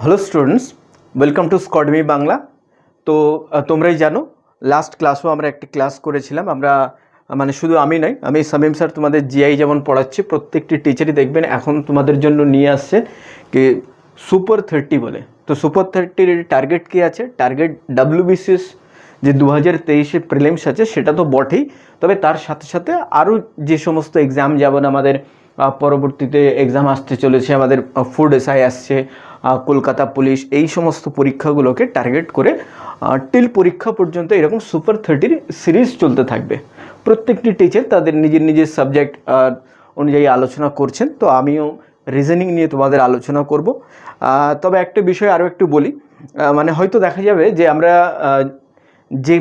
Hello students, welcome to স্কডমি বাংলা। তো তোমরাই জানো লাস্ট ক্লাসও আমরা একটি ক্লাস করেছিলাম। আমরা মানে শুধু আমি নয়, আমি শামীম স্যার তোমাদের জিআই যেমন পড়াচ্ছি, প্রত্যেকটি টিচারই দেখবেন এখন তোমাদের জন্য নিয়ে আসছে কি সুপার 30 বলে। তো সুপার 30-এর টার্গেট কী আছে? টার্গেট ডাব্লিউবিসিএস যে 2023-এ প্রিলিমস আছে সেটা তো বটেই, তবে তার সাথে সাথে আরও যে সমস্ত এক্সাম, যেমন আমাদের পরবর্তীতে এক্সাম আসতে চলেছে, আমাদের ফুড এসআই আসছে, কলকাতা পুলিশ, এই সমস্ত পরীক্ষাগুলোকে টার্গেট করে টিল পরীক্ষা পর্যন্ত এরকম সুপার 30-র সিরিজ চলতে থাকবে। প্রত্যেকটি টিচার তাদের নিজের নিজের সাবজেক্ট অনুযায়ী আলোচনা করছেন। তো আমিও রিজনিং নিয়ে তোমাদের আলোচনা করব। তবে একটা বিষয় আরও একটু বলি, মানে হয়তো দেখা যাবে যে আমরা যে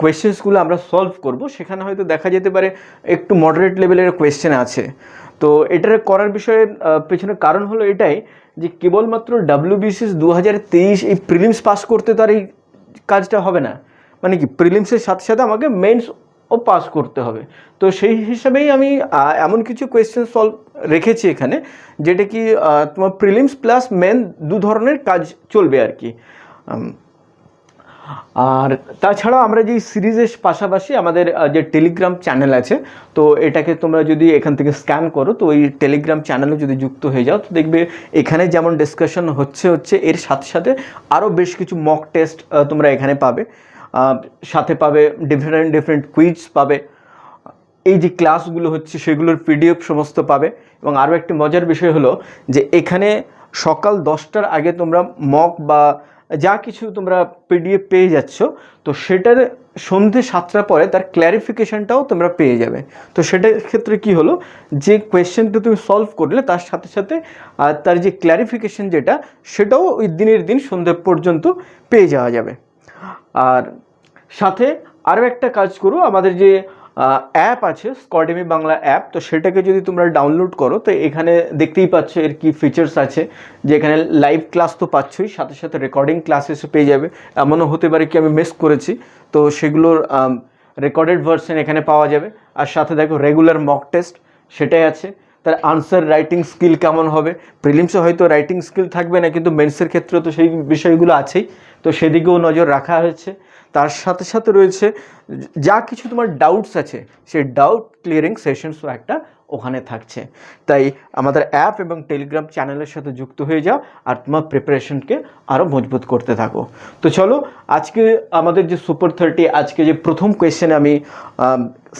কোয়েশ্চেন্সগুলো আমরা সলভ করব সেখানে হয়তো দেখা যেতে পারে একটু মডারেট লেভেলের কোয়েশ্চেন আছে। তো এটার করার বিষয়ে পেছনে কারণ হলো এটাই যে কেবলমাত্র ডাব্লিউবিসিএস 2023 এই প্রিলিমস পাস করতে তার এই কাজটা হবে না। মানে কি, প্রিলিমসের সাথে সাথে আমাকে মেন্সও পাস করতে হবে। তো সেই হিসাবেই আমি এমন কিছু কোয়েশ্চেন সলভ রেখেছি এখানে, যেটা কি তোমার প্রিলিমস প্লাস মেন দু ধরনের কাজ চলবে আর কি। আর তাছাড়াও আমরা যে সিরিজের পাশাপাশি আমাদের যে টেলিগ্রাম চ্যানেল আছে, তো এটাকে তোমরা যদি এখান থেকে স্ক্যান করো, তো ওই টেলিগ্রাম চ্যানেলে যদি যুক্ত হয়ে যাও, তো দেখবে এখানে যেমন ডিসকাশন হচ্ছে এর সাথে সাথে আরও বেশ কিছু মক টেস্ট তোমরা এখানে পাবে, সাথে পাবে ডিফারেন্ট কুইজ পাবে, এই যে ক্লাসগুলো হচ্ছে সেগুলোর পিডিএফ সমস্ত পাবে। এবং আরও একটি মজার বিষয় হলো যে এখানে সকাল 10টার আগে তোমরা মক বা যা কিছু তোমরা পিডিএফ পেয়ে যাচ্ছ, তো সেটার সন্ধে 7টার পরে তার ক্ল্যারিফিকেশানটাও তোমরা পেয়ে যাবে। তো সেটার ক্ষেত্রে কি হলো, যে কোয়েশ্চেনটা তুমি সলভ করলে তার সাথে সাথে তার যে ক্ল্যারিফিকেশান যেটা, সেটাও ওই দিনের দিন সন্ধে পর্যন্ত পেয়ে যাওয়া যাবে। আর সাথে আরও একটা কাজ করো, আমাদের যে অ্যাপ আছে স্কডমি বাংলা অ্যাপ, তো সেটাকে যদি তোমরা ডাউনলোড করো, তো এখানে দেখতেই পাচ্ছ এর কি ফিচার্স আছে, যে এখানে লাইভ ক্লাস তো পাচ্ছই, সাথে সাথে রেকর্ডিং ক্লাসেসও পেয়ে যাবে। এমনও হতে পারে কি আমি মিস করেছি, তো সেগুলোর রেকর্ডেড ভার্সন এখানে পাওয়া যাবে। আর সাথে দেখো রেগুলার মক টেস্ট সেটাই আছে। তার আনসার রাইটিং স্কিল কেমন হবে, প্রিলিমসে হয়তো রাইটিং স্কিল থাকবে না, কিন্তু মেন্সের ক্ষেত্রে তো সেই বিষয়গুলো আছেই, তো সেদিকেও নজর রাখা হয়েছে। তার সাথে সাথে রয়েছে যা কিছু তোমার ডাউটস আছে, সেই ডাউট ক্লিয়ারিং সেশনসও একটা ওখানে থাকছে। তাই আমাদের অ্যাপ এবং টেলিগ্রাম চ্যানেলের সাথে যুক্ত হয়ে যাও আর তোমার প্রিপারেশনকে আরও মজবুত করতে থাকো। তো চলো, আজকে আমাদের যে সুপার 30, আজকে যে প্রথম কোয়েশ্চেন আমি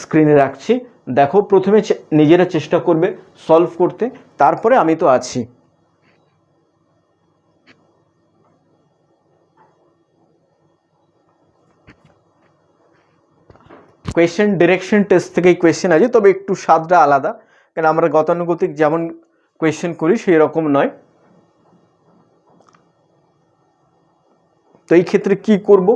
স্ক্রিনে রাখছি, দেখো প্রথমে নিজেরা চেষ্টা করবে সলভ করতে, তারপরে আমি তো আছি। কোয়েশ্চেন ডিরেকশন টেস্ট থেকেই কোয়েশ্চেন আছে, তবে একটু স্বাদটা আলাদা, কারণ আমরা গতানুগতিক যেমন কোয়েশ্চেন করি সেই রকম নয়। তো এই ক্ষেত্রে কি করব,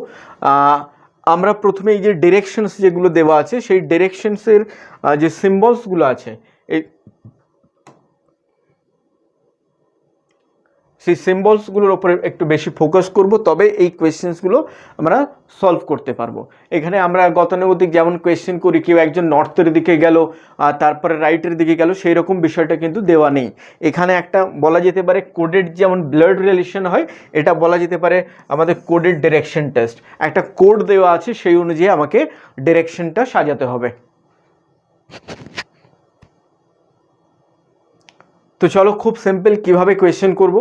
আমরা প্রথমে এই যে ডিরেকশনস যেগুলো দেওয়া আছে, সেই ডিরেকশনসের যে সিম্বলসগুলো আছে, সেই সিম্বলসগুলোর ওপরে একটু বেশি ফোকাস করব, তবে এই কোয়েশ্চেন্সগুলো আমরা সলভ করতে পারবো। এখানে আমরা গতানুগতিক যেমন কোয়েশ্চেন করি, কেউ একজন নর্থের দিকে গেল আর তারপরে রাইটের দিকে গেল, সেই রকম বিষয়টা কিন্তু দেওয়া নেই। এখানে একটা বলা যেতে পারে কোডেড, যেমন ব্লাড রিলেশন হয়, এটা বলা যেতে পারে আমাদের কোডেড ডিরেকশন টেস্ট। একটা কোড দেওয়া আছে, সেই অনুযায়ী আমাকে ডিরেকশনটা সাজাতে হবে। তো চলো, খুব সিম্পল কিভাবে কোয়েশ্চেন করব,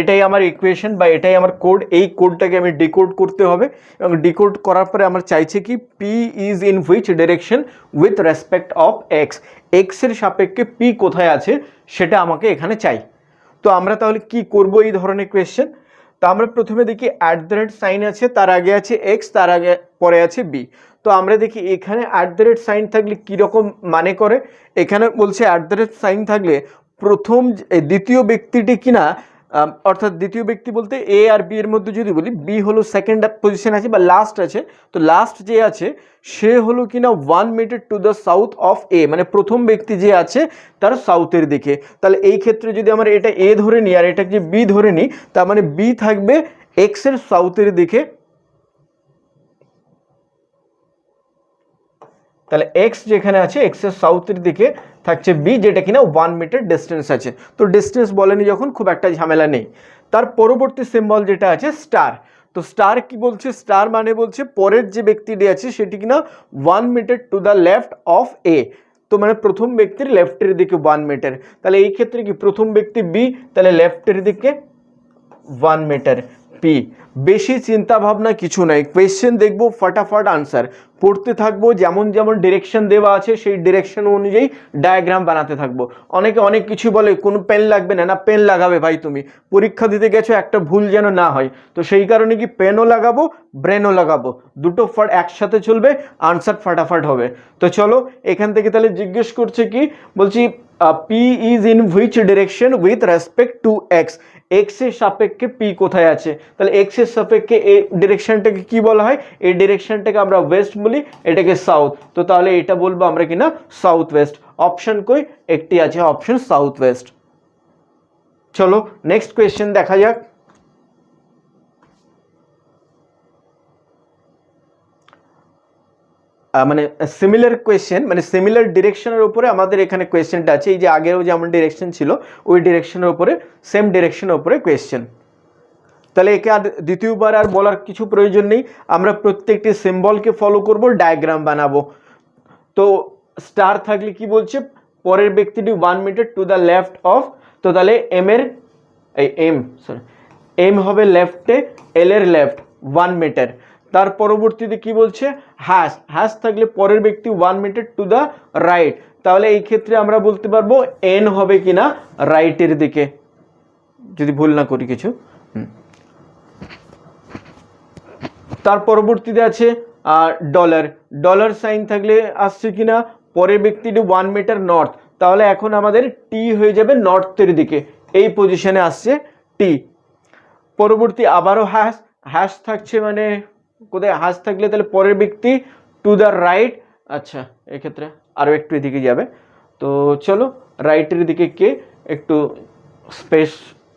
এটাই আমার ইকুয়েশন বা এটাই আমার কোড, এই কোডটাকে আমি ডিকোড করতে হবে। এবং ডিকোড করার পরে আমার চাইছে কি P is in which direction with respect of x, এক্সের সাপেক্ষে পি কোথায় আছে সেটা আমাকে এখানে চাই। তো আমরা তাহলে কি করব এই ধরনের কোয়েশ্চেন? তো আমরা প্রথমে দেখি @ সাইন আছে, তার আগে আছে এক্স, তার আগে পরে আছে বি। তো আমরা দেখি এখানে @ সাইন থাকলে কীরকম মানে করে। এখানে বলছে @ সাইন থাকলে প্রথম দ্বিতীয় ব্যক্তিটি কিনা, অর্থাৎ দ্বিতীয় ব্যক্তি বলতে এ আর বি এর মধ্যে যদি বলি, বি হলো সেকেন্ড পজিশন আছে বা লাস্ট আছে, তো লাস্ট যে আছে সে হলো কিনা 1 metre to the south of A, মানে প্রথম ব্যক্তি যে আছে তার সাউথের দিকে। তাহলে এই ক্ষেত্রে যদি আমরা এটা এ ধরে নিই আর এটাকে বি ধরে নিই, তার মানে বি থাকবে এক্স এর সাউথের দিকে। তাহলে এক্স যেখানে আছে এক্স এর সাউথের দিকে, থাকছে বি, যেটা কিনা 1 মিটার ডিস্টেন্স আছে। তো ডিস্টেন্স বলেনি যখন, খুব একটা ঝামেলা নেই। তার পরবর্তী সিম্বল যেটা আছে স্টার। তো স্টার কি বলছে? স্টার মানে বলছে পরের যে ব্যক্তিটি আছে সেটি কিনা 1 metre to the left of A. তো মানে প্রথম ব্যক্তির লেফটের দিকে 1 মিটার। তাহলে এই ক্ষেত্রে কি প্রথম ব্যক্তি বি, তাহলে লেফটের দিকে 1 মিটার পি। বেশি চিন্তা ভাবনা কিছু নাই, কোয়েশ্চেন দেখবো ফটাফট আনসার পড়তে থাকবো, যেমন যেমন ডিরেকশন দেওয়া আছে সেই ডিরেকশন অনুযায়ী ডায়াগ্রাম বানাতে থাকবো। অনেকে অনেক কিছু বলে কোনো পেন লাগবে না, না পেন লাগাবে ভাই, তুমি পরীক্ষা দিতে গেছো, একটা ভুল যেন না হয়। তো সেই কারণে কি পেনও লাগাবো ব্রেনও লাগাবো, দুটো একসাথে চলবে, আনসার ফাটাফাট হবে। তো চলো এখান থেকে তাহলে জিজ্ঞেস করছে কি, বলছি P is in which direction with respect to x. X এর সাপেক্ষে পি কোথায় আছে? তাহলে এক্স এর সাপেক্ষে এই ডিরেকশনটাকে কি বলা হয়? এই ডিরেকশনটাকে আমরা ওয়েস্ট বলি, এটাকে সাউথ। তো তাহলে এটা বলবো আমরা কিনা সাউথ ওয়েস্ট। অপশন কই? একটি আছে, অপশন সাউথ ওয়েস্ট। চলো নেক্সট কোয়েশ্চেন দেখা যাক। মানে সিমিলার কোয়েশ্চেন, মানে সিমিলার ডিরেকশনের উপরে আমাদের এখানে কোয়েশ্চেনটা আছে। এই যে আগেও যেমন ডিরেকশন ছিল ওই ডিরেকশনের উপরে, সেম ডিরেকশনের উপরে কোয়েশ্চেন। তাহলে একে আর দ্বিতীয়বার আর বলার কিছু প্রয়োজন নেই, আমরা প্রত্যেকটি সিম্বলকে ফলো করব, ডায়াগ্রাম বানাবো। তো স্টার থাকলে কি বলছে? পরের ব্যক্তিটি 1 metre to the left of. তো তাহলে এম হবে লেফটে, এল এর লেফট 1 মিটার। তার পরবর্তীতে কি বলছে? হ্যাশ থাকলে পরের ব্যক্তি 1 মিটার টু দ্য রাইট। তাহলে এই ক্ষেত্রে আমরা বলতে পারবো এন হবে কিনা রাইটের দিকে, যদি ভুল না করি কিছু। তার পরবর্তীতে আছে ডলার সাইন থাকলে আসছে কিনা পরের ব্যক্তিটি 1 মিটার নর্থ। তাহলে এখন আমাদের টি হয়ে যাবে নর্থের দিকে, এই পজিশনে আসছে টি। পরবর্তী আবারও হ্যাশ থাকছে, মানে কোথায় হ্যাশ থাকলে তাহলে পরের ব্যক্তি টু দ্য রাইট। আচ্ছা এক্ষেত্রে আরও একটু এদিকে যাবে। তো চলো রাইটের দিকে কে, একটু স্পেস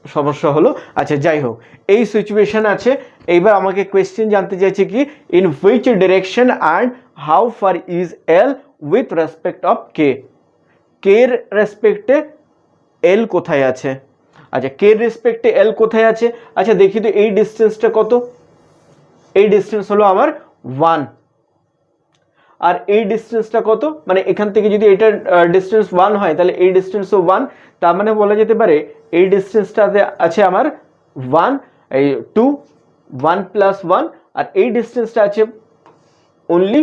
সমস্যা হলো। আচ্ছা যাই হোক, এই সিচুয়েশন আছে। এইবার আমাকে কোয়েশ্চেন জানতে চাইছে কি, in which direction and how far is L with respect of K. K এর রেসপেক্টে এল কোথায় আছে? আচ্ছা কে এর রেসপেক্টে এল কোথায় আছে? আচ্ছা দেখি তো এই ডিস্টেন্সটা কত? এই ডিস্টেন্স হলো আমার 1। আর এই ডিস্টেন্সটা কত? মানে এখান থেকে যদি এটার ডিস্টেন্স 1 হয় তাহলে এই ডিস্টেন্সও 1। তার মানে বলা যেতে পারে এই ডিস্টেন্সটাতে আছে আমার 1, এই 2, 1 প্লাস 1, আর এই ডিস্টেন্সটা আছে অনলি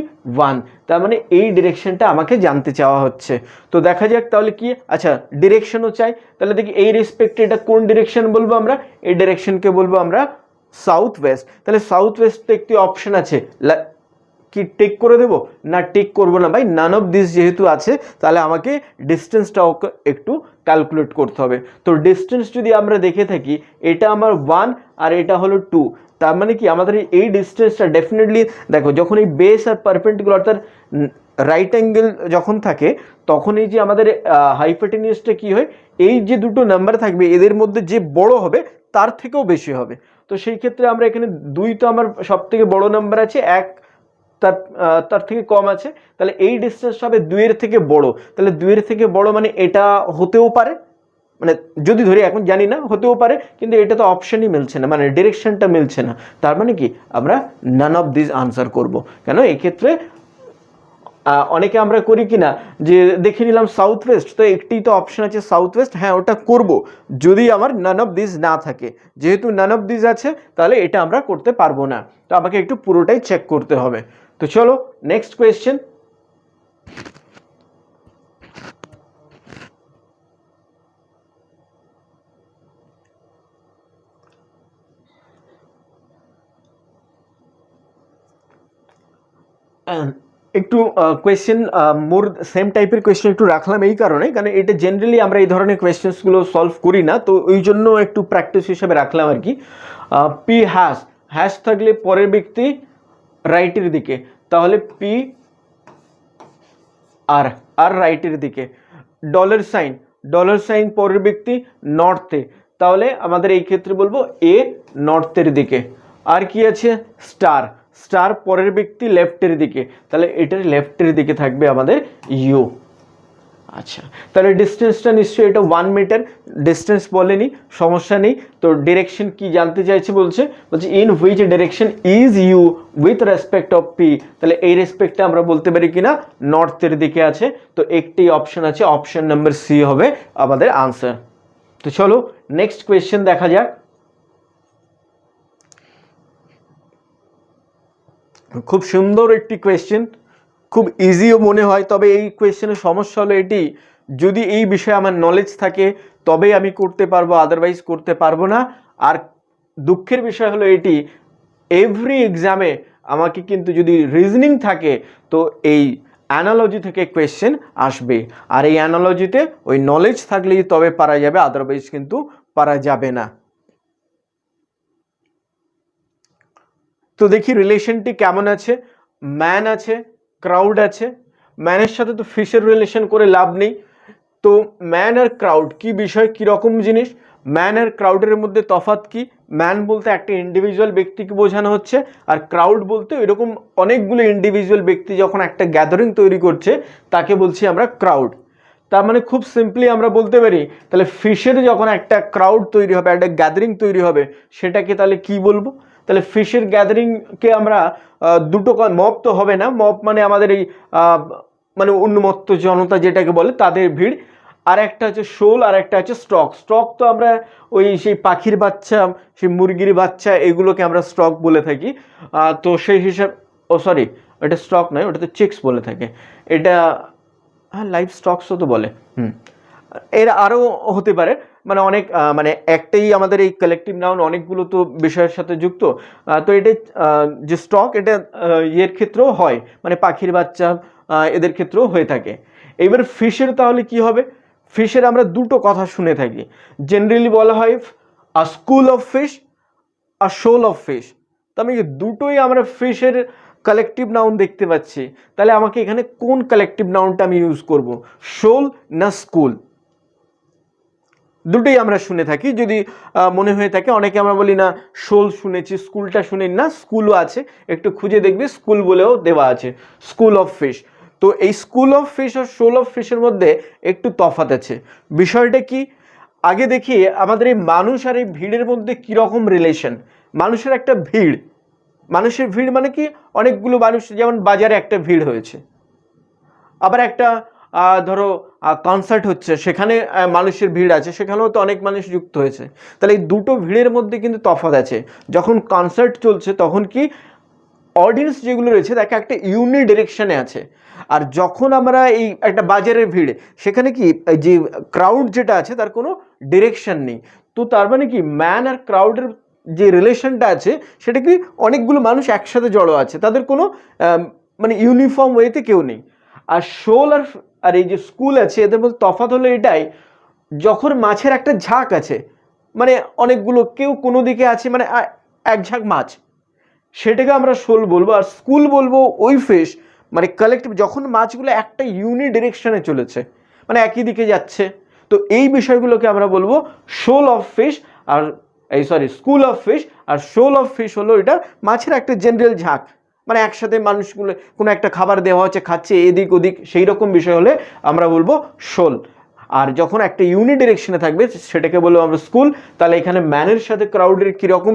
1। তার মানে এই ডিরেকশনটা আমাকে জানতে চাওয়া হচ্ছে। তো দেখা যাক তাহলে কি। আচ্ছা ডিরেকশনও চাই, তাহলে দেখি এই রেসপেক্টে এটা কোন ডিরেকশন বলবো আমরা? এই ডিরেকশনকে বলবো আমরা সাউথ ওয়েস্ট। তাহলে সাউথ ওয়েস্টে একটি অপশন আছে, কি টেক করে দেব? না টেক করবো না ভাই, নান অফ দিস যেহেতু আছে তাহলে আমাকে ডিস্টেন্সটাও একটু ক্যালকুলেট করতে হবে। তো ডিস্টেন্স যদি আমরা দেখে থাকি, এটা আমার 1 আর এটা হলো 2। তার মানে কি আমাদের এই ডিস্টেন্সটা ডেফিনেটলি, দেখো যখন এই বেস আর পারপেন্ডিকুলার অর্থাৎ রাইট অ্যাঙ্গেল যখন থাকে তখন এই যে আমাদের হাইপোটেনিয়াসটা কি হয়, এই যে দুটো নাম্বার থাকবে এদের মধ্যে যে বড় হবে তার থেকেও বেশি হবে। তো সেই ক্ষেত্রে আমরা এখানে 2 তো আমার সব থেকে বড় নাম্বার আছে, 1 তার থেকে কম আছে, তাহলে এই ডিস্টেন্সটা হবে 2 এর থেকে বড়। তাহলে 2 এর থেকে বড় মানে এটা হতেও পারে, মানে যদি ধরি এখন জানি না, হতেও পারে, কিন্তু এটা তো অপশনই মিলছে না, মানে ডিরেকশনটা মিলছে না। তার মানে কি আমরা নান অফ দিস আনসার করব। কেন এই ক্ষেত্রে অনেকে আমরা করি কিনা যে দেখে নিলাম সাউথ ওয়েস্ট, তো একটি তো অপশন আছে সাউথ ওয়েস্ট, হ্যাঁ ওটা করব যদি আমার নান অফ দিস না থাকে। যেহেতু নান অফ দিস আছে তাহলে এটা আমরা করতে পারবো না, তো আমাকে একটু পুরোটাই চেক করতে হবে। তো চলো নেক্সট কোয়েশ্চেন। একটু কোয়েশ্চেন মোর সেম টাইপের কোয়েশ্চেন একটু রাখলাম এই কারণে, কারণ এটা জেনারেলি আমরা এই ধরনের কোয়েশ্চেন্সগুলো সলভ করি না, তো ওই জন্য একটু প্র্যাকটিস হিসেবে রাখলাম আর কি। পি হ্যাশ থাকলে পরের ব্যক্তি রাইটের দিকে, তাহলে পি আর রাইটের দিকে। ডলার সাইন পরের ব্যক্তি নর্থে, তাহলে আমাদের এই ক্ষেত্রে বলবো এ নর্থের দিকে। আর কি আছে? স্টার পরের ব্যক্তি লেফটের দিকে, তাহলে এটার লেফটের দিকে থাকবে আমাদের ইউ। আচ্ছা, তাহলে ডিস্টেন্সটা নিশ্চয়ই এটা 1 মিটার, ডিস্টেন্স বলেনি, সমস্যা নেই। তো ডিরেকশন কি জানতে চাইছে, বলছে in which direction is U with respect of P. তাহলে এই রেসপেক্টে আমরা বলতে পারি কিনা নর্থের দিকে আছে। তো একটি অপশন আছে, অপশন নাম্বার সি হবে আমাদের আনসার। তো চলো নেক্সট কোয়েশ্চেন দেখা যাক। খুব সুন্দর একটি কোয়েশ্চেন, খুব ইজিও মনে হয়, তবে এই কোয়েশ্চেনের সমস্যা হলো এটি, যদি এই বিষয়ে আমার নলেজ থাকে তবেই আমি করতে পারবো, আদারওয়াইজ করতে পারবো না। আর দুঃখের বিষয় হলো এটি, এভরি এক্সামে আমাকে কিন্তু যদি রিজনিং থাকে তো এই অ্যানালজি থেকে কোয়েশ্চেন আসবে, আর এই অ্যানালজিতে ওই নলেজ থাকলেই তবে পারা যাবে, আদারওয়াইজ কিন্তু পারা যাবে না। তো দেখি রিলেশনটি কেমন আছে। ম্যান আছে, ক্রাউড আছে। ম্যানের সাথে তো ফিশের রিলেশন করে লাভ নেই। তো ম্যান আর ক্রাউড কি বিষয়, কি রকম জিনিস? ম্যান আর ক্রাউডের মধ্যে তফাৎ কি? ম্যান বলতে একটা ইন্ডিভিজুয়াল ব্যক্তিকে বোঝানো হচ্ছে, আর ক্রাউড বলতে এরকম অনেকগুলো ইন্ডিভিজুয়াল ব্যক্তি যখন একটা গ্যাদারিং তৈরি করছে তাকে বলছি আমরা ক্রাউড। তার মানে খুব সিম্পলি আমরা বলতে পারি, তাহলে ফিশের যখন একটা ক্রাউড তৈরি হবে, একটা গ্যাদারিং তৈরি হবে, সেটাকে তাহলে কি বলবো? তাহলে ফিশের গ্যাদারিংকে আমরা দুটো, মব তো হবে না, মব মানে আমাদের এই মানে উন্মত্ত জনতা যেটাকে বলে তাদের ভিড়, আর একটা হচ্ছে শোল, আর একটা হচ্ছে স্টক। স্টক তো আমরা ওই সেই পাখির বাচ্চা, সেই মুরগির বাচ্চা, এগুলোকে আমরা স্টক বলে থাকি। তো সেই হিসাব, ও সরি, ওটা স্টক নয়, ওটা তো চিক্স বলে থাকে। এটা হ্যাঁ লাইভ স্টকসও তো বলে। এর আরও হতে পারে, মানে অনেক, মানে একটাই আমাদের এই কালেকটিভ নাউন অনেকগুলো তো বিষয়ের সাথে যুক্ত। তো এটা যে স্টক, এটা ইয়ের ক্ষেত্রেও হয়, মানে পাখির বাচ্চা এদের ক্ষেত্রেও হয়ে থাকে। এবার ফিশের তাহলে কি হবে? ফিশের আমরা দুটো কথা শুনে থাকি, জেনারেলি বলা হয় আ স্কুল অফ ফিশ, আ শোল অফ ফিশ। তো আমি দুটোই আমরা ফিশের কালেকটিভ নাউন দেখতে পাচ্ছি, তাহলে আমাকে এখানে কোন কালেকটিভ নাউনটা আমি ইউজ করব, শোল না স্কুল? দুটোই আমরা শুনে থাকি, যদি মনে হয়ে থাকে। অনেকে আমরা বলি না শোল শুনেছি, স্কুলটা শুনেন না, স্কুলও আছে, একটু খুঁজে দেখবি স্কুল বলেও দেওয়া আছে, স্কুল অফ ফিশ। তো এই স্কুল অফ ফিশ আর শোল অফ ফিশের মধ্যে একটু তফাৎ আছে। বিষয়টা কি, আগে দেখি আমাদের এই মানুষ আর এই ভিড়ের মধ্যে কীরকম রিলেশন। মানুষের একটা ভিড়, মানুষের ভিড় মানে কি, অনেকগুলো মানুষ, যেমন বাজারে একটা ভিড় হয়েছে, আবার একটা ধরো কনসার্ট হচ্ছে, সেখানে মানুষের ভিড় আছে, সেখানেও তো অনেক মানুষ যুক্ত হয়েছে। তাহলে এই দুটো ভিড়ের মধ্যে কিন্তু তফাৎ আছে। যখন কনসার্ট চলছে তখন কি অডিয়েন্স যেগুলো রয়েছে তাকে একটা ইউনি ডিরেকশনে আছে, আর যখন আমরা এই একটা বাজারের ভিড়, সেখানে কি যে ক্রাউড যেটা আছে তার কোনো ডিরেকশন নেই। তো তার মানে কি ম্যান আর ক্রাউডের যে রিলেশনটা আছে সেটা কি অনেকগুলো মানুষ একসাথে জড়ো আছে, তাদের কোনো মানে ইউনিফর্ম ওয়েতে কেউ নেই। আর শোল আর এই যে স্কুল আছে, এদের মধ্যে তফাৎ হলো এটাই, যখন মাছের একটা ঝাঁক আছে, মানে অনেকগুলো, কেউ কোনো দিকে আছে, মানে এক ঝাঁক মাছ, সেটাকে আমরা শোল বলবো। আর স্কুল বলবো ওই ফিশ, মানে কালেক্টিভ, যখন মাছগুলো একটা ইউনি ডিরেকশনে চলেছে, মানে একই দিকে যাচ্ছে। তো এই বিষয়গুলোকে আমরা বলবো শোল অফ ফিশ, আর এই সরি স্কুল অফ ফিশ। আর শোল অফ ফিশ হলো এটা মাছের একটা জেনারেল ঝাঁক, মানে একসাথে মানুষগুলো কোনো একটা খাবার দেওয়া হচ্ছে, খাচ্ছে এদিক ওদিক, সেই রকম বিষয় হলে আমরা বলবো শোল। আর যখন একটা ইউনি ডিরেকশনে থাকবে সেটাকে বলবো আমরা স্কুল। তাহলে এখানে ম্যানের সাথে ক্রাউডের কীরকম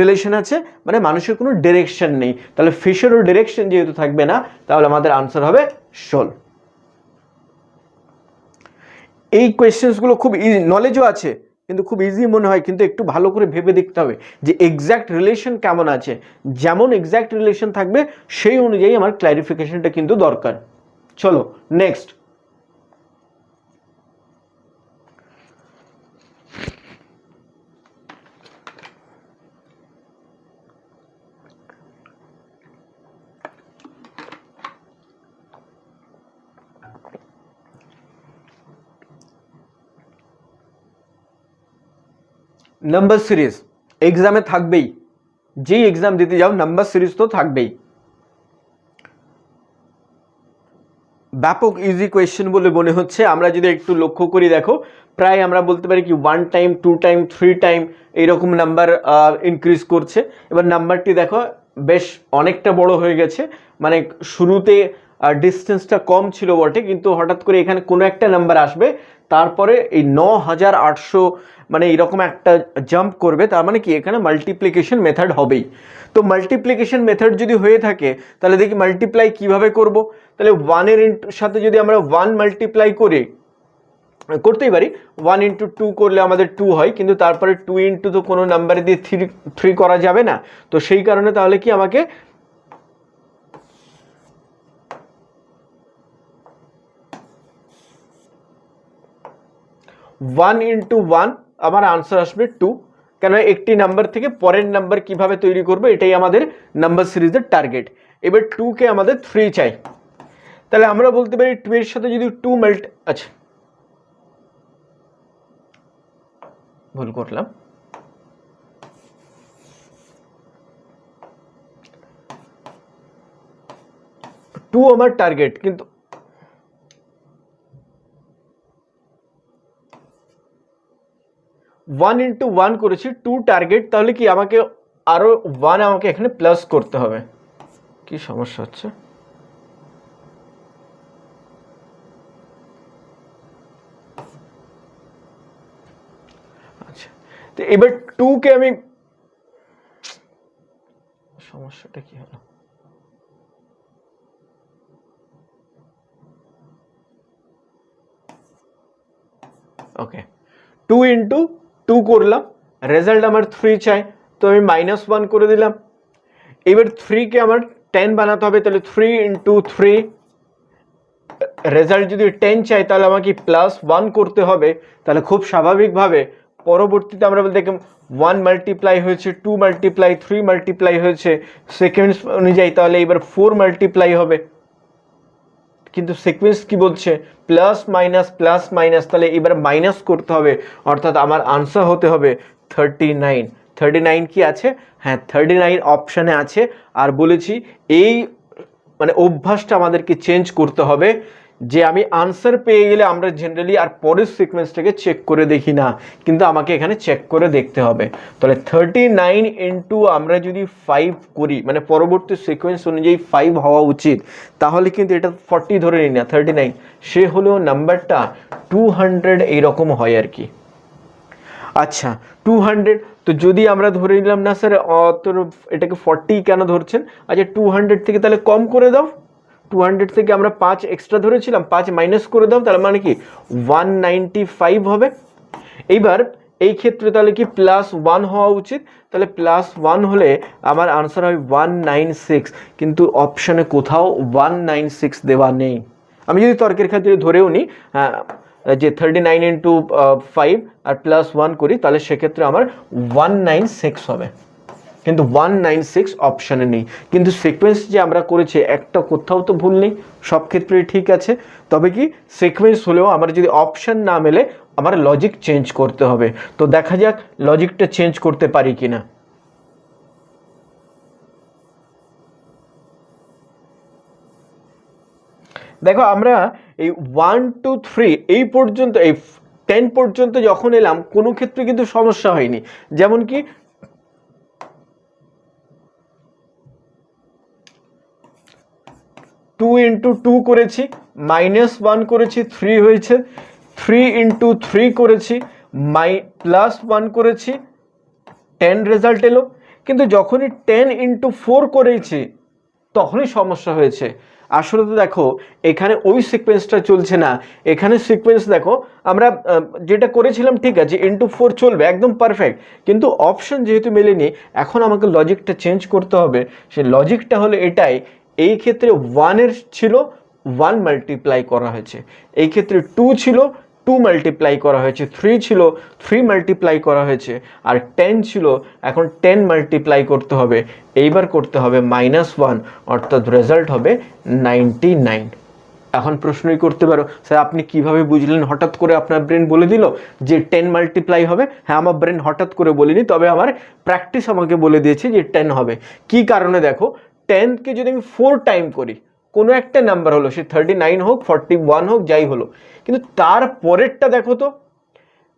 রিলেশন আছে, মানে মানুষের কোনো ডিরেকশন নেই, তাহলে ফিশেরও ডিরেকশন যেহেতু থাকবে না, তাহলে আমাদের আনসার হবে শোল। এই কোয়েশ্চেন্সগুলো খুব ইজি, নলেজও আছে কিন্তু খুব ইজি মনে হয়, কিন্তু একটু ভালো করে ভেবে দেখতে হবে যে এক্স্যাক্ট রিলেশন কেমন আছে। যেমন এক্স্যাক্ট রিলেশন থাকবে সেই অনুযায়ী আমার ক্ল্যারিফিকেশনটা কিন্তু দরকার। চলো নেক্সট। নাম্বার সিরিজ এক্সামে থাকবেই, যেই এক্সাম দিতে যাও নাম্বার সিরিজ তো থাকবেই। ব্যাপক ইজি কোয়েশ্চেন বলে মনে হচ্ছে, আমরা যদি একটু লক্ষ্য করি, দেখো প্রায় আমরা বলতে পারি কি 1 টাইম 2 টাইম 3 টাইম এইরকম নাম্বার ইনক্রিজ করছে। এবার নাম্বারটি দেখো বেশ অনেকটা বড় হয়ে গেছে, মানে শুরুতে ডিস্টেন্সটা কম ছিল বটে, কিন্তু হঠাৎ করে এখানে কোনো একটা নাম্বার আসবে, তারপরে এই 9800 মানে এরকম একটা জাম্প করবে, তার মানে কি এখানে মাল্টিপ্লিকেশন মেথড হবেই। তো মাল্টিপ্লিকেশন মেথড যদি হয়ে থাকে তাহলে দেখি মাল্টিপ্লাই কিভাবে করব। তাহলে 1 এর সাথে যদি আমরা 1 মাল্টিপ্লাই করি, করতেই পারি 1 ইন্টু 2 করলে আমাদের 2 হয়, কিন্তু তারপরে 2 ইন্টু তো কোনো নাম্বারে দিয়ে 3 করা যাবে না। তো সেই কারণে তাহলে কি আমাকে 1 ইন্টু 1 আমার আনসার আসবে 2, কেন একটি নাম্বার থেকে পরের নাম্বার কিভাবে তৈরি করবে এটাই আমাদের নাম্বার সিরিজের টার্গেট। এবার 2 কে আমাদের 3 চাই, তাহলে আমরা বলতে পারি 2 এর সাথে যদি 2 আচ্ছা ভুল করলাম, 2 আমার টার্গেট, কিন্তু 1 ইন্টু 1 করেছি, 2 টার্গেট, তাহলে কি আমাকে আরো 1 আমাকে এখানে প্লাস করতে হবে। কি সমস্যা হচ্ছে? আচ্ছা, তো এবার 2 কে আমি, সমস্যাটা কি হলো? ওকে, 2 ইন্টু 2 করলাম, রেজাল্ট আমার 3 চাই, তো আমি -1 করে দিলাম। এবার 3 কে আমার 10 বানাতে হবে, তাহলে 3 ইন্টু 3, রেজাল্ট যদি 10 চাই তাহলে আমাকে +1 করতে হবে। তাহলে খুব স্বাভাবিকভাবে পরবর্তীতে আমরা দেখলাম 1 মাল্টিপ্লাই হয়েছে, 2 মাল্টিপ্লাই, 3 মাল্টিপ্লাই হয়েছে সিকোয়েন্স অনুযায়ী, তাহলে এবার 4 মাল্টিপ্লাই হবে, কিন্তু সিকোয়েন্স কি বলছে প্লাস মাইনাস, তাহলে এবার মাইনাস করতে হবে, অর্থাৎ আমার আনসার হতে হবে 39। 39 কি আছে? হ্যাঁ, 39 অপশানে আছে। আর বলেছি এই মানে অভ্যাসটা আমাদেরকে চেঞ্জ করতে হবে, যে আমি আনসার পেয়ে গেলে আমরা জেনারেলি আর পরের সিকোয়েন্সটাকে চেক করে দেখি না, কিন্তু আমাকে এখানে চেক করে দেখতে হবে। তাহলে 39 ইন্টু আমরা যদি 5 করি, মানে পরবর্তী সিকোয়েন্স অনুযায়ী 5 হওয়া উচিত, তাহলে কিন্তু এটা 40 ধরে নিই না, 39, সে হলেও নাম্বারটা 200 এইরকম হয় আর কি। আচ্ছা, 200, তো যদি আমরা ধরে নিলাম না স্যার তোর এটাকে 40 কেন ধরছেন? আচ্ছা, 200 থেকে তাহলে কম করে দাও, 200 থেকে আমরা 5 এক্সট্রা ধরেছিলাম, 5 মাইনাস করে দাও, তার মানে কি 195 হবে। এইবার এই ক্ষেত্রে তাহলে কি +1 হওয়া উচিত, তাহলে +1 হলে আমার আনসার হয় 196, কিন্তু অপশানে কোথাও 196 দেওয়া নেই। আমি যদি তর্কের ক্ষেত্রে ধরেও নিই যে 39 ইন্টু 5 আর +1 করি, তাহলে সেক্ষেত্রে আমার 196 হবে, কিন্তু 196 অপশানে নেই। কিন্তু সিকোয়েন্স যে আমরা করেছি একটা কোথাও তো ভুল নেই, সব ক্ষেত্রেই ঠিক আছে। তবে কি সিকোয়েন্স হলেও আমার যদি অপশান না মেলে আমার লজিক চেঞ্জ করতে হবে। তো দেখা যাক লজিকটা চেঞ্জ করতে পারি কিনা। দেখো আমরা এই 1 2 3 এই পর্যন্ত, এই 10 পর্যন্ত যখন এলাম কোনো ক্ষেত্রে কিন্তু সমস্যা হয়নি। যেমন কি 2 ইন্টু 2 করেছি, -1 করেছি, 3 হয়েছে, 3 ইন্টু 3 করেছি, +1 করেছি, 10 রেজাল্ট এলো। কিন্তু যখনই 10 ইন্টু 4 করেছি তখনই সমস্যা হয়েছে। আসলে তো দেখো এখানে ওই সিকোয়েন্সটা চলছে না, এখানে সিকোয়েন্স দেখো আমরা যেটা করেছিলাম ঠিক আছে, ইন্টু 4 চলবে একদম পারফেক্ট, কিন্তু অপশন যেহেতু মেলেনি এখন আমাকে লজিকটা চেঞ্জ করতে হবে। সেই লজিকটা হলো এটাই, এই ক্ষেত্রে 1 এর ছিল 1 মাল্টিপ্লাই করা হয়েছে, এই ক্ষেত্রে 2 ছিল 2 মাল্টিপ্লাই করা হয়েছে, 3 ছিল 3 মাল্টিপ্লাই করা হয়েছে, আর 10 ছিল এখন 10 মাল্টিপ্লাই করতে হবে, এইবার করতে হবে -1, অর্থাৎ রেজাল্ট হবে 99। এখন প্রশ্নই করতে পারো স্যার আপনি কিভাবে বুঝলেন, হঠাৎ করে আপনার ব্রেন বলে দিল যে 10 মাল্টিপ্লাই হবে? হ্যাঁ, আমার ব্রেন হঠাৎ করে বলিনি, তবে আমার প্র্যাকটিস আমাকে বলে দিয়েছে যে 10 হবে। কি কারণে? দেখো 10 কে যদি আমি 4 টাইম করি, কোনো একটা নাম্বার হলো, সে 39 হোক 41 হোক যাই হলো, কিন্তু তার পরেরটা দেখো তো